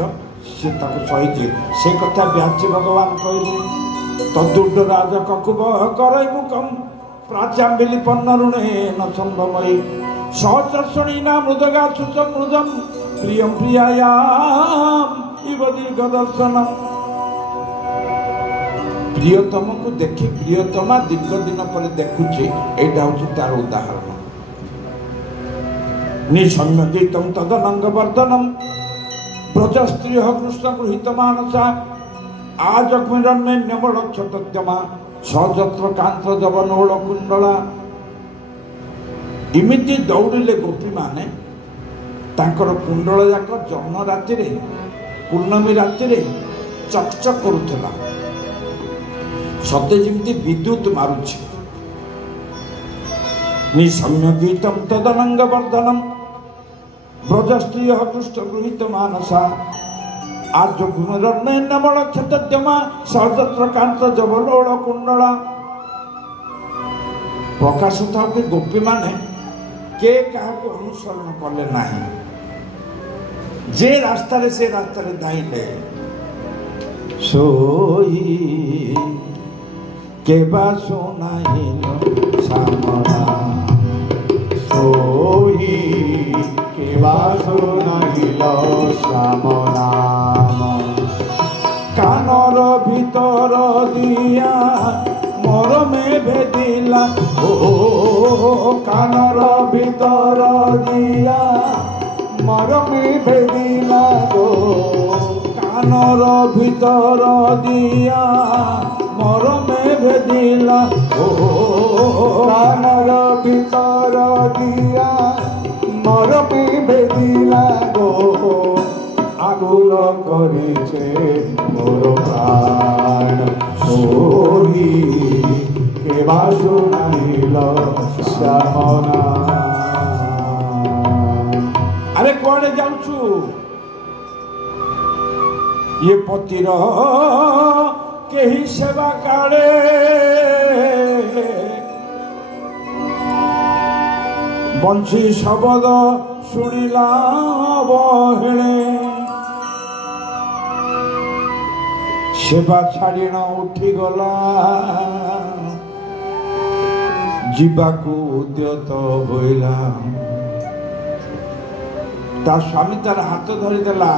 ସେ ତାକୁ ସହିଯିବେ। ସେ କଥା ବ୍ୟାସୀ ଭଗବାନ କହିଲେ, ତଦୁର୍ଡ ରାଜ କକୁବ କରଇ ମୁଖମ୍ ପ୍ରାଚାମ୍ବିଲି ପନ୍ନ ଋଣେ ନ ସମ୍ଭମୟୀ ସହଚର୍ଷଣୀ ନା ମୃଦଗା ସୁଚମୃଦମ୍ ପ୍ରିୟମ୍ ପ୍ରିୟାୟାମ୍ ଇବ ଦୀର୍ଘ ଦର୍ଶନମ୍। ପ୍ରିୟତମକୁ ଦେଖି ପ୍ରିୟତମା ଦୀର୍ଘ ଦିନ ପରେ ଦେଖୁଛି, ଏଇଟା ହେଉଛି ତାର ଉଦାହରଣ। ନିସମ୍ୟ ଗୀତମ୍ ତଦନଙ୍ଗ ବର୍ଦ୍ଧନମ୍ ବ୍ରଜସ୍ତ୍ରୀ କୃଷ୍ଣ ଗୃହୀତ ମାନସା ଆଜଗ୍ମିରନ୍ମେ ନିବଳ କ୍ଷତଦ୍ୟମା ସହଯତ୍ର କାନ୍ତ ଜବନୋଳ କୁଣ୍ଡଳା। ଏମିତି ଦୌଡ଼ିଲେ ଗୋପୀମାନେ ତାଙ୍କର କୁଣ୍ଡଳ ଯାକ ଜହ୍ନ ରାତିରେ ପୂର୍ଣ୍ଣମୀ ରାତିରେ ଚକଚକ୍ କରୁଥିଲା, ସତେ ଯେମିତି ବିଦ୍ୟୁତ ମାରୁଛି। ନିସମ୍ୟ ଗୀତମ୍ ତଦନଙ୍ଗ ବର୍ଦ୍ଧନମ୍ ବ୍ରଜସ୍ତ୍ରୀ କୃଷ୍ଣ ଗୃହୀତ ମାନସା ଆଜଗ୍ମିରନ୍ମେ ନିବଳ କ୍ଷତଦ୍ୟମା ସହଯତ୍ର କାନ୍ତ ଜବନୋଳ କୁଣ୍ଡଳା। ପ୍ରକାଶ ଥାଉ କି ଗୋପୀମାନେ କେ କାହାକୁ ଅନୁସରଣ କଲେ ନାହିଁ, ଯେ ରାସ୍ତାରେ ସେ ରାସ୍ତାରେ ଧାଇଁଲେ। ଶୋଇ କେବା ଶୁଣାଇଲ ଶ୍ୟାମରା, ଶୋଇ କେବା ଶୁଣାଇଲ ଶ୍ୟାମ ନାମ। କାନର ଭିତର ଦିଆ ମରମେ ଭେଦିଲା, ଓ କାନର ଭିତର ଦିଆ ମରମେ ଭେଦିଲା ଗୋ। କାନର ଭିତର ଦିଆ ମରମେ ଭେଦିଲା, ଓ କାନର ଭିତର ଦିଆ ମରମେ ଭେଦିଲା ଗୋ। আগুন করেছে মোর প্রাণ, ওহি কেবা শুনাইল শ্যামনা। আরে কুয়াড়ে যাচ্ছু? ইয়ে পতির केही सेवा काड़े बंशी शब्द शुणिला बहेले सेवा छाड़ी न उठी गला जीवाकू उद्यत होइला ता स्वामी तार हाथ धरिदेला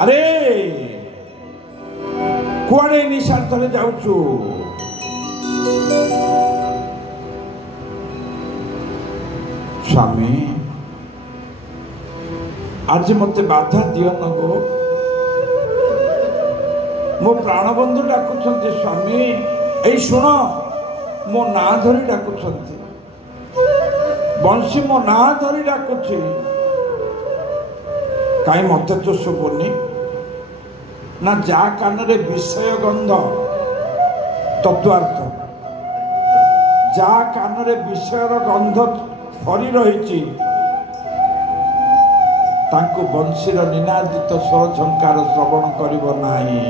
अरे कुआड़े निशार्थरे जाउछु स्वामी आज मते बाधा दियो न गो मो प्राणबंधु डाकुछंती स्वामी एई सुन मो ना धरी डाकुछंती बंशी मो ना धरी डाकुछि काई मते तो शुभुनी ना जा कानरे विषय गंध तत्वार्थ जा कानरे विषयर गंध भरी रही तांको बंशीर निनादित स्वर झंकार श्रवण करिब नाही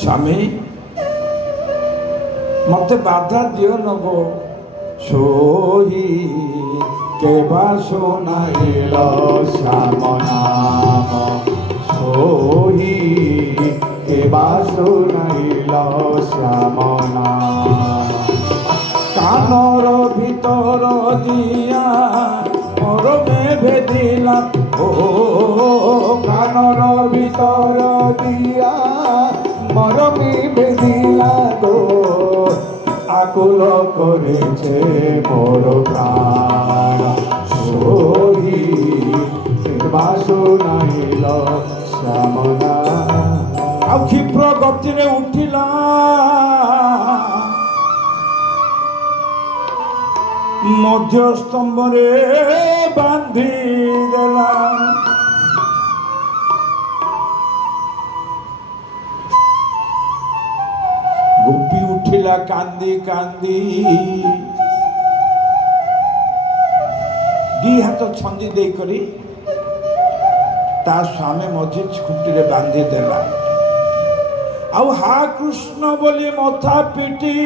स्वामी मते बाधा दियो नगो सोही केबा सुनाइल श्याम नाम सोही केबा सुनाइल श्याम नाम कानर भीतर दिया मोर में भेदिला ओ कानर भीतर दिया मोर में भेदिला गो आकुल करेছে मोर प्राण सोही बासुनाइल श्यामना आ क्षिप्र गति रे उठिला मध्य स्तंभ रे बांधी देला गोपी उठिला कांदी कांदी दी हाथ छंदी दे करी ता स्वामी मझी खुंटी रे बांधी देला आउ हा कृष्ण बोली मथा पिटी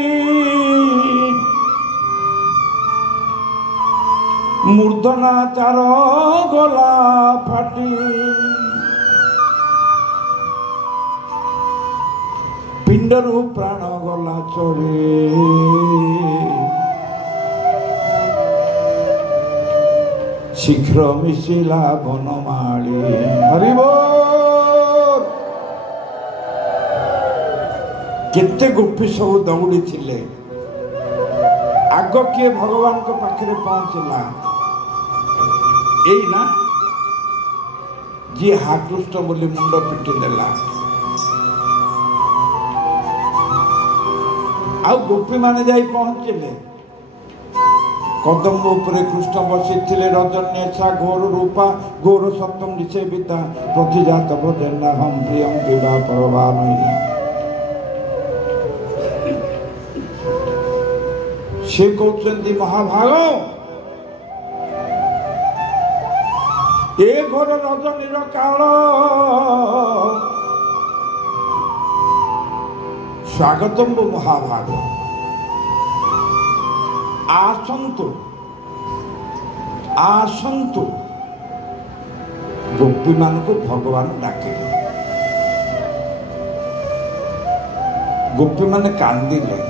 मूर्धना चार गला फाटी पिंडरू प्राण गला चढ़े शीघ्र मिशिला बनमाली हरि बोल केते गोपी सब दौड़ी थिले आग किए भगवान को पाखरे पहुंचला एई ना जी हाकृष्ट बोली मुंड पिटी देला आउ गोपी माने जाई पहुंचले कदम उपरे कृष्ण बसी थिले रजन्यछा घोर रूपा घोर सप्तम निषेविता प्रतिजात भजना हम प्रियम विवाह परवामयी से कहते महाभाग ए घोर रजनीर काल स्वागतम महाभाग आसंतु आसंतु गोपी मान को भगवान डाके गोपी मान कांदिले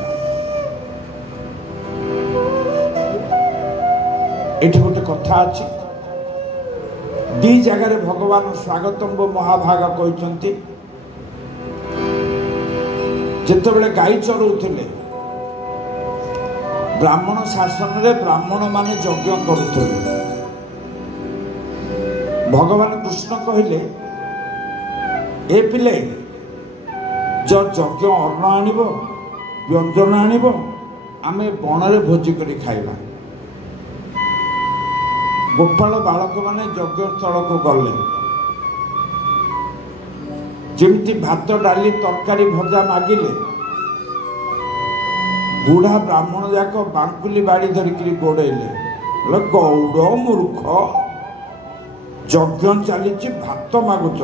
एठी गोटे कथा अछि दी जगह भगवान स्वागतम महाभाग कहते जितेबले गाई चरौले ब्राह्मण शासन रे ब्राह्मण माने यज्ञ करुले भगवान कृष्ण कहले ए पिले जो यज्ञ अन्न आणिब व्यंजन आणिब आमे बणरे भोजी करी खाइबा गोपाल बालक माने यज्ञ स्थल को गले जेमती भात डाली तरकारी भजा मागिले बुढ़ा ब्राह्मण जाक बांकुली बाड़ी धरिकी गोड़ेले गौड़ मूर्ख यज्ञ चली भात मागुच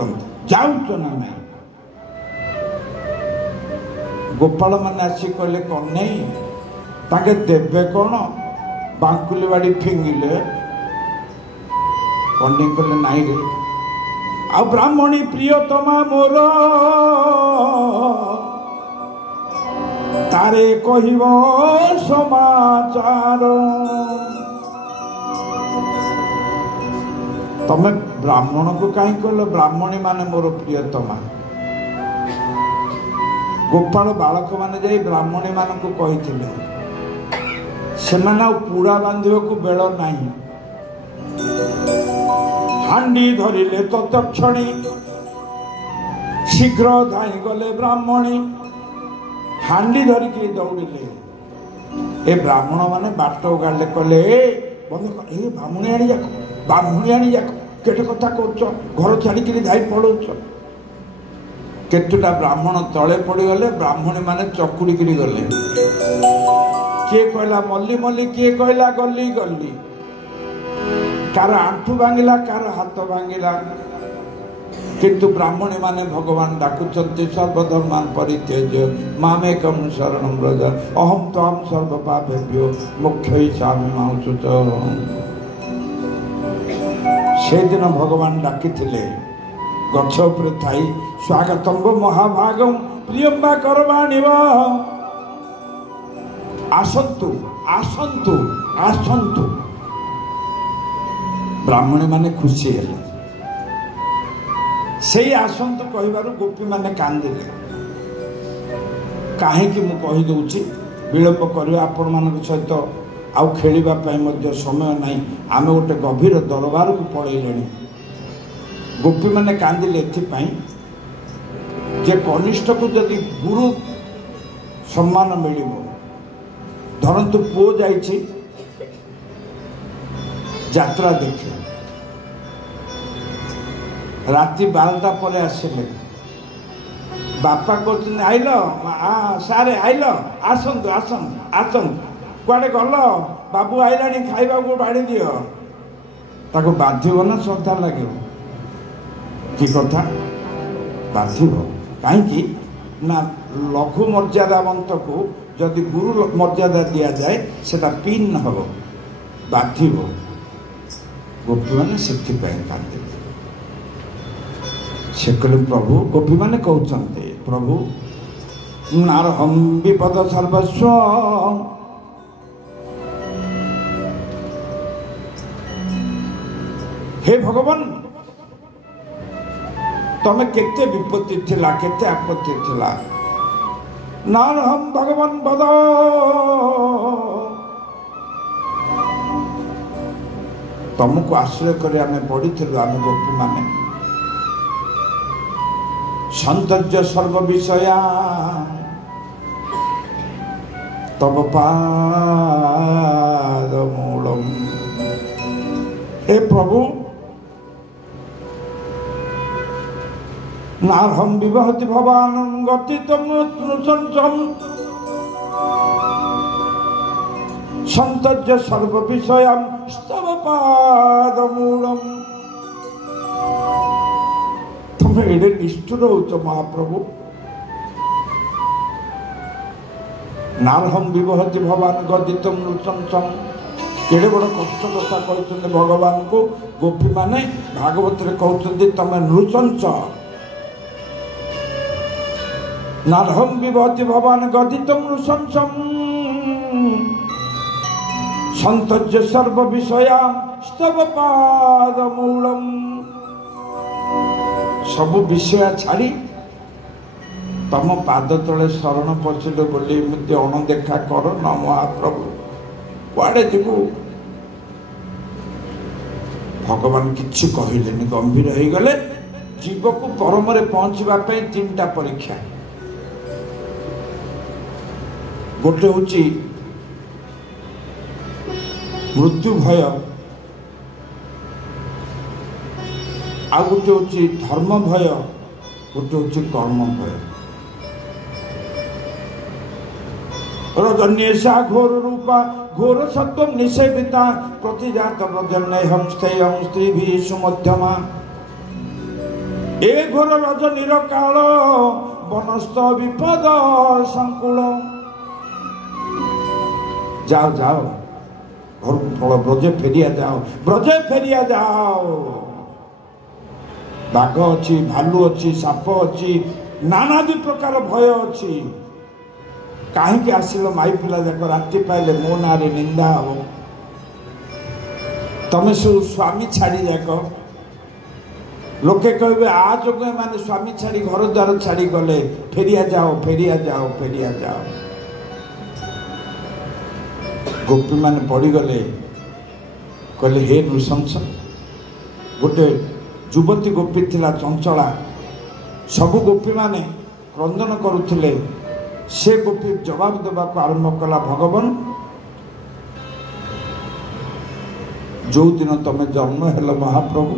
जाऊच ना ना ଗୋପାଳ ମାନେ ଆସି କହିଲେ କହ୍ନେଇ ତାଙ୍କେ ଦେବେ କ'ଣ? ବାଙ୍କୁଲି ବାଡ଼ି ଫିଙ୍ଗିଲେ। କହ୍ନେଇ କହିଲେ ନାଇଁ ରେ, ଆଉ ବ୍ରାହ୍ମଣୀ ପ୍ରିୟତମା ମୋର ତାରେ କହିବ ସମାଚାର। ତମେ ବ୍ରାହ୍ମଣକୁ କାହିଁ କହିଲ? ବ୍ରାହ୍ମଣୀ ମାନେ ମୋର ପ୍ରିୟତମା। ଗୋପାଳ ବାଳକ ମାନେ ଯାଇ ବ୍ରାହ୍ମଣୀ ମାନଙ୍କୁ କହିଥିଲେ। ସେମାନେ ଆଉ ପୁଡ଼ା ବାନ୍ଧିବାକୁ ବେଳ ନାହିଁ। ହାଣ୍ଡି ଧରିଲେ ତତକ୍ଷଣୀ ଶୀଘ୍ର ଧାଇଁ ଗଲେ ବ୍ରାହ୍ମଣୀ। ହାଣ୍ଡି ଧରିକି ଦୌଡ଼ିଲେ। ଏ ବ୍ରାହ୍ମଣ ମାନେ ବାଟ ଗାଳିଲେ, କହିଲେ ଏ ବନ୍ଧ ଏ ବ୍ରାହ୍ମଣୀ ଆଣି ଯାକ, ବ୍ରାହ୍ମଣୀ ଆଣି ଯାକ, କେତେ କଥା କହୁଛ, ଘର ଛାଡ଼ିକିରି ଧାଇ ପଳଉଛ। କେତେଟା ବ୍ରାହ୍ମଣ ତଳେ ପଡ଼ିଗଲେ। ବ୍ରାହ୍ମଣୀ ମାନେ ଚକୁଡ଼ିକିରି ଗଲେ। କିଏ କହିଲା ମଲ୍ଲି ମଲ୍ଲି, କିଏ କହିଲା ଗଲି ଗଲି। କାର ଆଣ୍ଠୁ ଭାଙ୍ଗିଲା, କାର ହାତ ଭାଙ୍ଗିଲା। କିନ୍ତୁ ବ୍ରାହ୍ମଣୀ ମାନେ ଭଗବାନ ଡାକୁଛନ୍ତି ସର୍ବଧର୍ମାନ ପରିତ୍ୟଜ୍ୟ ମାମେକଂ ଶରଣଂ ବ୍ରଜ ଅହଂ ତ୍ୱାଂ ସର୍ବ ପାପେଭ୍ୟୋ ମୋକ୍ଷୟିଷ୍ୟାମି ମା ଶୁଚଃ। ସେଦିନ ଭଗବାନ ଡାକିଥିଲେ ଗଛ ଉପରେ ଥାଇ, ସ୍ୱାଗତଂ ମହାଭାଗଂ ପ୍ରିୟଂ ବା କରବାଣିବ। ଆସନ୍ତୁ ଆସନ୍ତୁ ଆସନ୍ତୁ। ବ୍ରାହ୍ମଣୀ ମାନେ ଖୁସି ହେଲେ। ସେଇ ଆସନ୍ତୁ କହିବାରୁ ଗୋପୀ ମାନେ କାନ୍ଦିଲେ। କାହିଁକି ମୁଁ କହିଦେଉଛି, ବିଳମ୍ବ କରିବା ଆପଣମାନଙ୍କ ସହିତ ଆଉ ଖେଳିବା ପାଇଁ ମଧ୍ୟ ସମୟ ନାହିଁ। ଆମେ ଗୋଟେ ଗଭୀର ଦରବାରକୁ ପଳେଇଲେଣି। ଗୋପୀମାନେ କାନ୍ଦିଲେ ଏଥିପାଇଁ ଯେ କନିଷ୍ଠକୁ ଯଦି ଗୁରୁ ସମ୍ମାନ ମିଳିବ। ଧରନ୍ତୁ ପୁଅ ଯାଇଛି ଯାତ୍ରା ଦେଖି, ରାତି 12ଟା ପରେ ଆସିଲେ। ବାପା କହୁଛନ୍ତି ଆଇଲ ସାରେ ଆଇଲ, ଆସନ୍ତୁ ଆସନ୍ତୁ ଆସନ୍ତୁ। କୁଆଡ଼େ ଗଲ? ବାବୁ ଆଇଲାଣି, ଖାଇବାକୁ ବାଢ଼ି ଦିଅ। ତାକୁ ବାଧିବ ନା ଶ୍ରଦ୍ଧା ଲାଗିବ? କି କଥା? ବାଧିବ। କାହିଁକି ନା ଲଘୁ ମର୍ଯ୍ୟାଦାବନ୍ତକୁ ଯଦି ଗୁରୁ ମର୍ଯ୍ୟାଦା ଦିଆଯାଏ ସେଟା ପିନ୍ ହେବ, ବାଧିବ। ଗୋପୀମାନେ ସେଥିପାଇଁ କାନ୍ଦିଲେ। ସେ କହିଲେ ପ୍ରଭୁ, ଗୋପୀମାନେ କହୁଛନ୍ତି ପ୍ରଭୁ ନାରହଂ ବିପଦ ସର୍ବସ୍ୱ। हे भगवान, तमे केते विपत्ति थिला, केते आपत्ति थिला। नारहं भगवान बद तुमको आश्रय करे आमे पड़ी थिलु। आमे गोपी माने सौंदर्य सर्व विषया तब पाद मूलम। हे प्रभु, नारहं विवहति भवान गतितम संचम संतज्य सर्व विषयम स्तव पाद मूलम। तुम्हें एडे निष्ठुर होच महाप्रभु। नारहं विवहति भवान गदितम संचम। केड़े बड़ कष्ट कथा कहते भगवान को। गोपी माने भागवत रे कहते तमे नृचंच। नारहं विवहति भवान गदितम नृचंचम संतज्य सर्व विषया स्तव पाद मूलम। सबु विषय छाड़ी तम पाद तले शरण पशिले बोली एमती अणदेखा कर न महाप्रभु। कुआड़े जीवु? भगवान किछि कहिलेनि, गंभीर हो गले। जीव को परम रे पहुंचवा पे 3टा परीक्षा। गोटे होची मृत्यु भय, आ गोटे होची धर्म भय, गोटे होची कर्म भय। रजन्येषा घोर रूपा घोर सत्व निषेविता प्रतिजात रजन्यहं स्थेयं स्त्रीभिः सुमध्यमा। ए घोर रजनीर काल বনস্থ বিপদ সংকুল। যাও যাও ঘরକୁ ପଳ, ବ୍ରଜେ ଫେରିଆ ଯାଅ, ବ୍ରଜେ ଫେରିଆ ଯାଅ। ବାଘ ଅଛି, ଭାଲୁ ଅଛି, ସାପ ଅଛି, ନାନାଦି ପ୍ରକାର ଭୟ ଅଛି। କାହିଁକି ଆସିଲ ମାଇ ପିଲା ଯାକ? ରାତି ପାଇଲେ ମୋ ନାଁରେ ନିନ୍ଦା ହବ। ତମେ ସବୁ ସ୍ୱାମୀ ଛାଡ଼ି ଯାକ, ଲୋକେ କହିବେ ଆ ଯୋଗୁଁ ଏମାନେ ସ୍ୱାମୀ ଛାଡ଼ି ଘର ଦ୍ୱାର ଛାଡ଼ି ଗଲେ। ଫେରିଆ ଯାଅ, ଫେରିଆ ଯାଅ, ଫେରିଆ ଯାଅ। ଗୋପୀମାନେ ପଡ଼ିଗଲେ, କହିଲେ ହେ ନୃଶଂସ। ଗୋଟେ ଯୁବତୀ ଗୋପୀ ଥିଲା ଚଞ୍ଚଳା, ସବୁ ଗୋପୀମାନେ କ୍ରନ୍ଦନ କରୁଥିଲେ। ସେ ଗୋପୀ ଜବାବ ଦେବାକୁ ଆରମ୍ଭ କଲା, ଭଗବାନ ଯେଉଁଦିନ ତମେ ଜନ୍ମ ହେଲ ମହାପ୍ରଭୁ,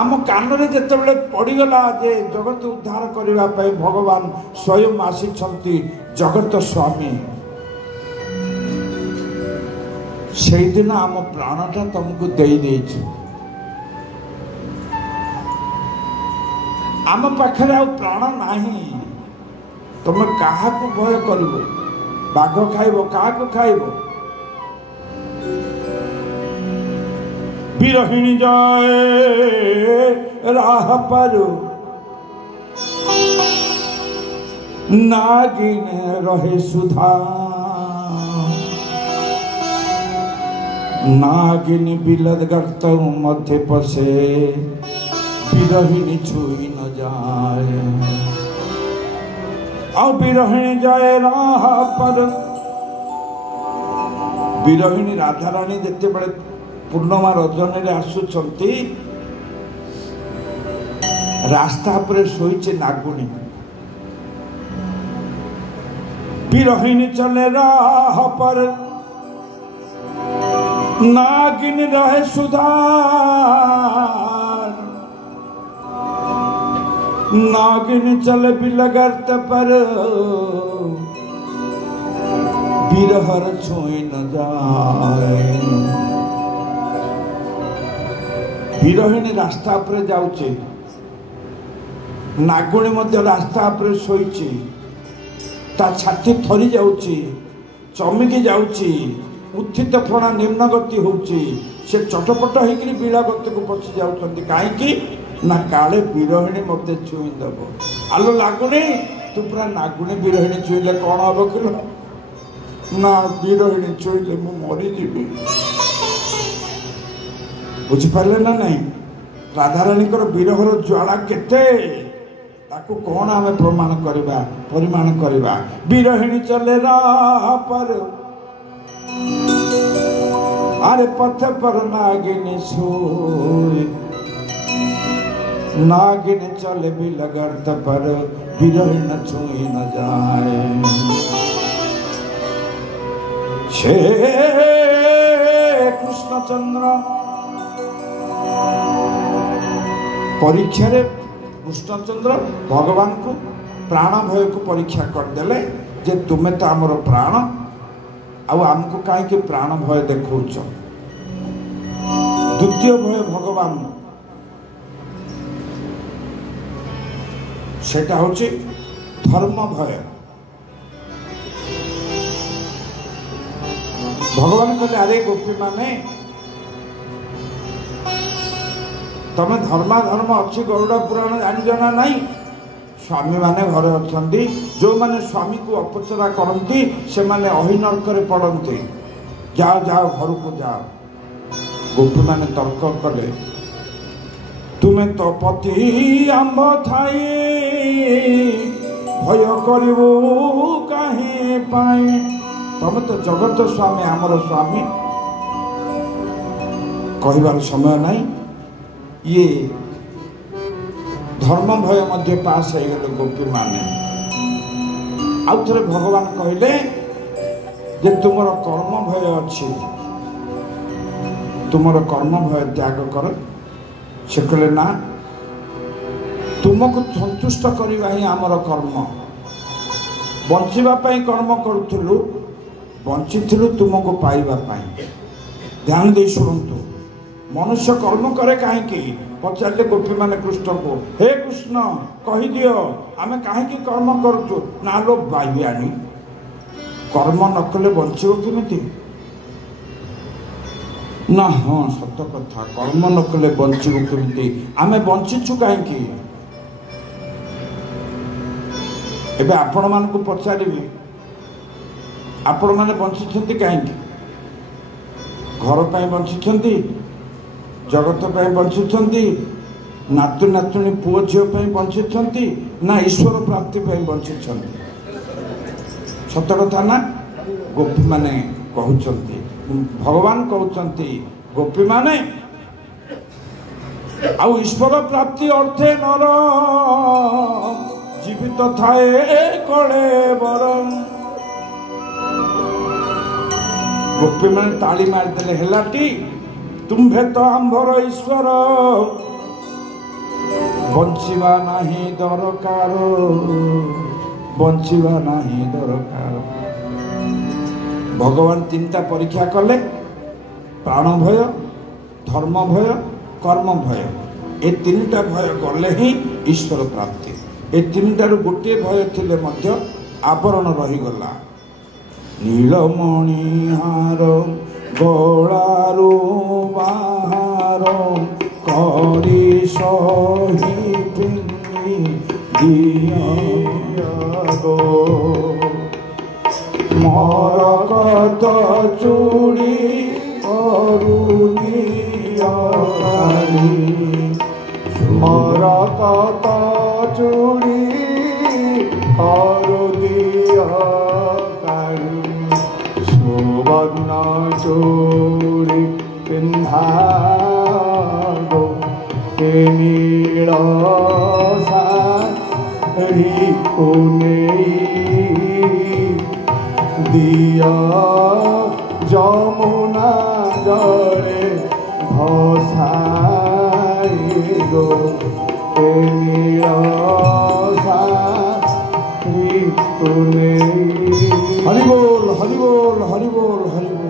ଆମ କାନରେ ଯେତେବେଳେ ପଡ଼ିଗଲା ଯେ ଜଗତ ଉଦ୍ଧାର କରିବା ପାଇଁ ଭଗବାନ ସ୍ୱୟଂ ଆସିଛନ୍ତି ଜଗତ ସ୍ୱାମୀ, ସେଇଦିନ ଆମ ପ୍ରାଣଟା ତମକୁ ଦେଇଦେଇଛୁ। ଆମ ପାଖରେ ଆଉ ପ୍ରାଣ ନାହିଁ। ତମେ କାହାକୁ ଭୟ କରିବ? ବାଘ ଖାଇବ, କାହାକୁ ଖାଇବ? ବିରହିଣୀ ଜୟ ରାହ ପାରୁ, नागिन रहे सुधा। नागिन बिलद गर्त मध्य पसे, बिरहिणी छुई न जाए। और बिरहिणी जाए राह पर। बिरहिणी राधा रानी जिते बड़े पूर्णिमा रजनी आसुचंती, रास्ता पर शोईचे नागुणी। बिरहिणी चले राह पर, नागिन रहे सुधार। नागिन चले बिलगर्त पर, बिरहर छुई न जाए। बिरहिणी रास्ता पर जाउचे, नागुणी मध्य रास्ता पर शोईची। ता छाती थरी जाउची, चमिकी जाउची, उत्थित फणा निम्न गति होउची। से चटपट होकर बीड़ा गति को पशि जाउछंती। काहेकि ना काले बिरहिणी मते छुई देबो। आलो लागुनी, तू पूरा नागुणी बिरहिणी छुईले कौन हबो किलो? ना बिरहिणी छुईले मु मरी जीवी। बुझी पारले ना नहीं? राधारानी विरहर ज्वाला केते, ताकू कौन आमे प्रमाण करिबा, परिमाण करिबा। बिरहिणी चले राह पर, अरे पथ पर नागिनी सोए। नागिन चले बिलगर्त पर, बिरहिण छुई न जाए। छे कृष्णचंद्र परीक्षा रे कृष्णचंद्र भगवान को प्राण भय को परीक्षा करदेले जे तुम्हें तो आमर प्राण आमको कहीं प्राण भय देखौच। द्वितीय भय भगवान सेटा होची धर्म भय। भगवान कहले अरे गोपी माने तमें धर्मा धर्म अच्छी गरुड़ पुराण जान ना नहीं। स्वामी माने घरे अच्छी, जो माने स्वामी को अपचरा करती से माने अहिनर्क पड़ती। जाओ जाओ घर को जाओ। गोपी माने तर्क कले, तुम्हें तो पति आंब थाई भय करिबो काहे पाए। तमे तो जगत स्वामी आमर स्वामी कहबार समय नहीं। ये धर्म भय मध्य पास हो गले गोपी माने। आउ थे भगवान कहले जे तुमर कर्म भय अच्छी, तुमर कर्म भय त्याग कर। से कहले ना, तुमको संतुष्ट करवा ही आमर कर्म। बंचवाई कर्म करूँ, बंची तुमको पाइबा। ध्यान दे शुणु, मनुष्य कर्म करे कहीं पचारे गोपी माने कृष्ण को हे कृष्ण कहीदि आम कहीं कर्म करुचु ना लो बाइयाणी कर्म न कले बंचो केमिति ना हाँ सत कथा कर्म न कले बंचो केमिति आम बंचीचु कहीं एबे आपण मान को पचारि आपण माने बंची कहीं घर पर बंची जगत पर बंची नातु नातुणी पुओ झील बंची ना ईश्वर प्राप्ति बंची सत कथा ना गोपी माने कहते भगवान कहते गोपी माने आउ ईश्वर प्राप्ति अर्थे नर जीवित थाए कले बरम गोपी माने ताली मारिदेले हेलाटी तुम्भे तो आंभर ईश्वर बंचिवा नाही दरकार बंचिवा नाही दरकार भगवान तीनटा परीक्षा कले प्राण भय धर्म भय कर्म भय ए तीनटा भय गले ही ईश्वर प्राप्ति ए तीनटार गोटे भय थिले मध्य आवरण रहीगला नीलमणिहार गलारू बाहार करी सही पिन्नी दियागो मरकत चूड़ी अरुदिया मरकत चूड़ी अरुदिया सुवर्ण चूड़ी पिंधागो नील साड़ी कोने दिया जमुना जड़े भसाई गो नील साड़ी कोने हरि बोल हरि बोल हरि बोल हरि बोल।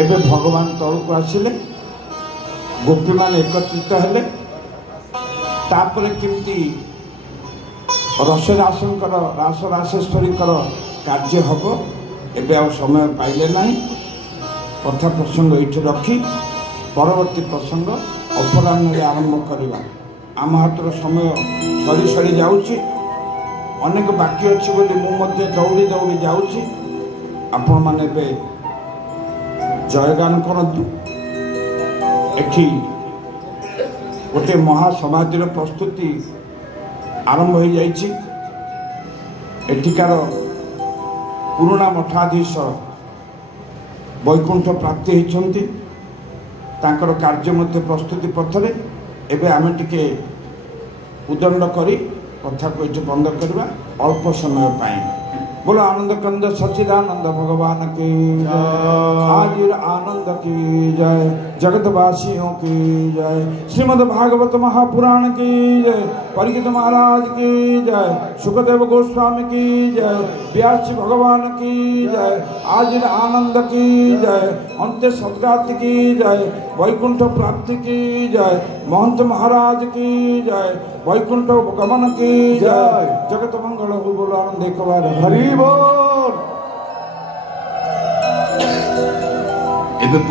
एबे भगवान तलक आसिले गोपी मान एकत्रित हेले तापरे केमती रसरासंकर रास रासेश्वरींकर कार्य हम एबे आ समय पाइले नहीं कथा प्रसंग ये रखी परवर्ती प्रसंग अपराह्न आरंभ करवा आम हाथ समय सरी सरी जाऊँगी अनेक बाकी अच्छी बोली मुझे दौड़ी दौड़ी जाऊँगी आपण मैंने जयगान करतु एठी गोटे महासमाधिर प्रस्तुति आरंभ हो जाइछि एठिकार पुराणा मठाधीश वैकुंठ प्राप्ति होइछन्ति तांकर कार्य मध्य प्रस्तुति पथरे एबे आमे टिके उदंड करी कथा को ये बंद करवा अल्प समय पाई बोलो आनंद कंद सच्चिदानंद भगवान की हाजिर आनंद की जय जगतवासियों की जय श्रीमद् भागवत महापुराण की जय परीक्षित महाराज की जय सुखदेव गोस्वामी की जय व्यास भगवान की जय हाजिर आनंद की जय अंत्य सद्गाति की जय वैकुंठ प्राप्ति की जय महंत महाराज की जय वैकुंठ गमन की जय जगत मंगल हो बोलो आनंद एक बार हरि बोल।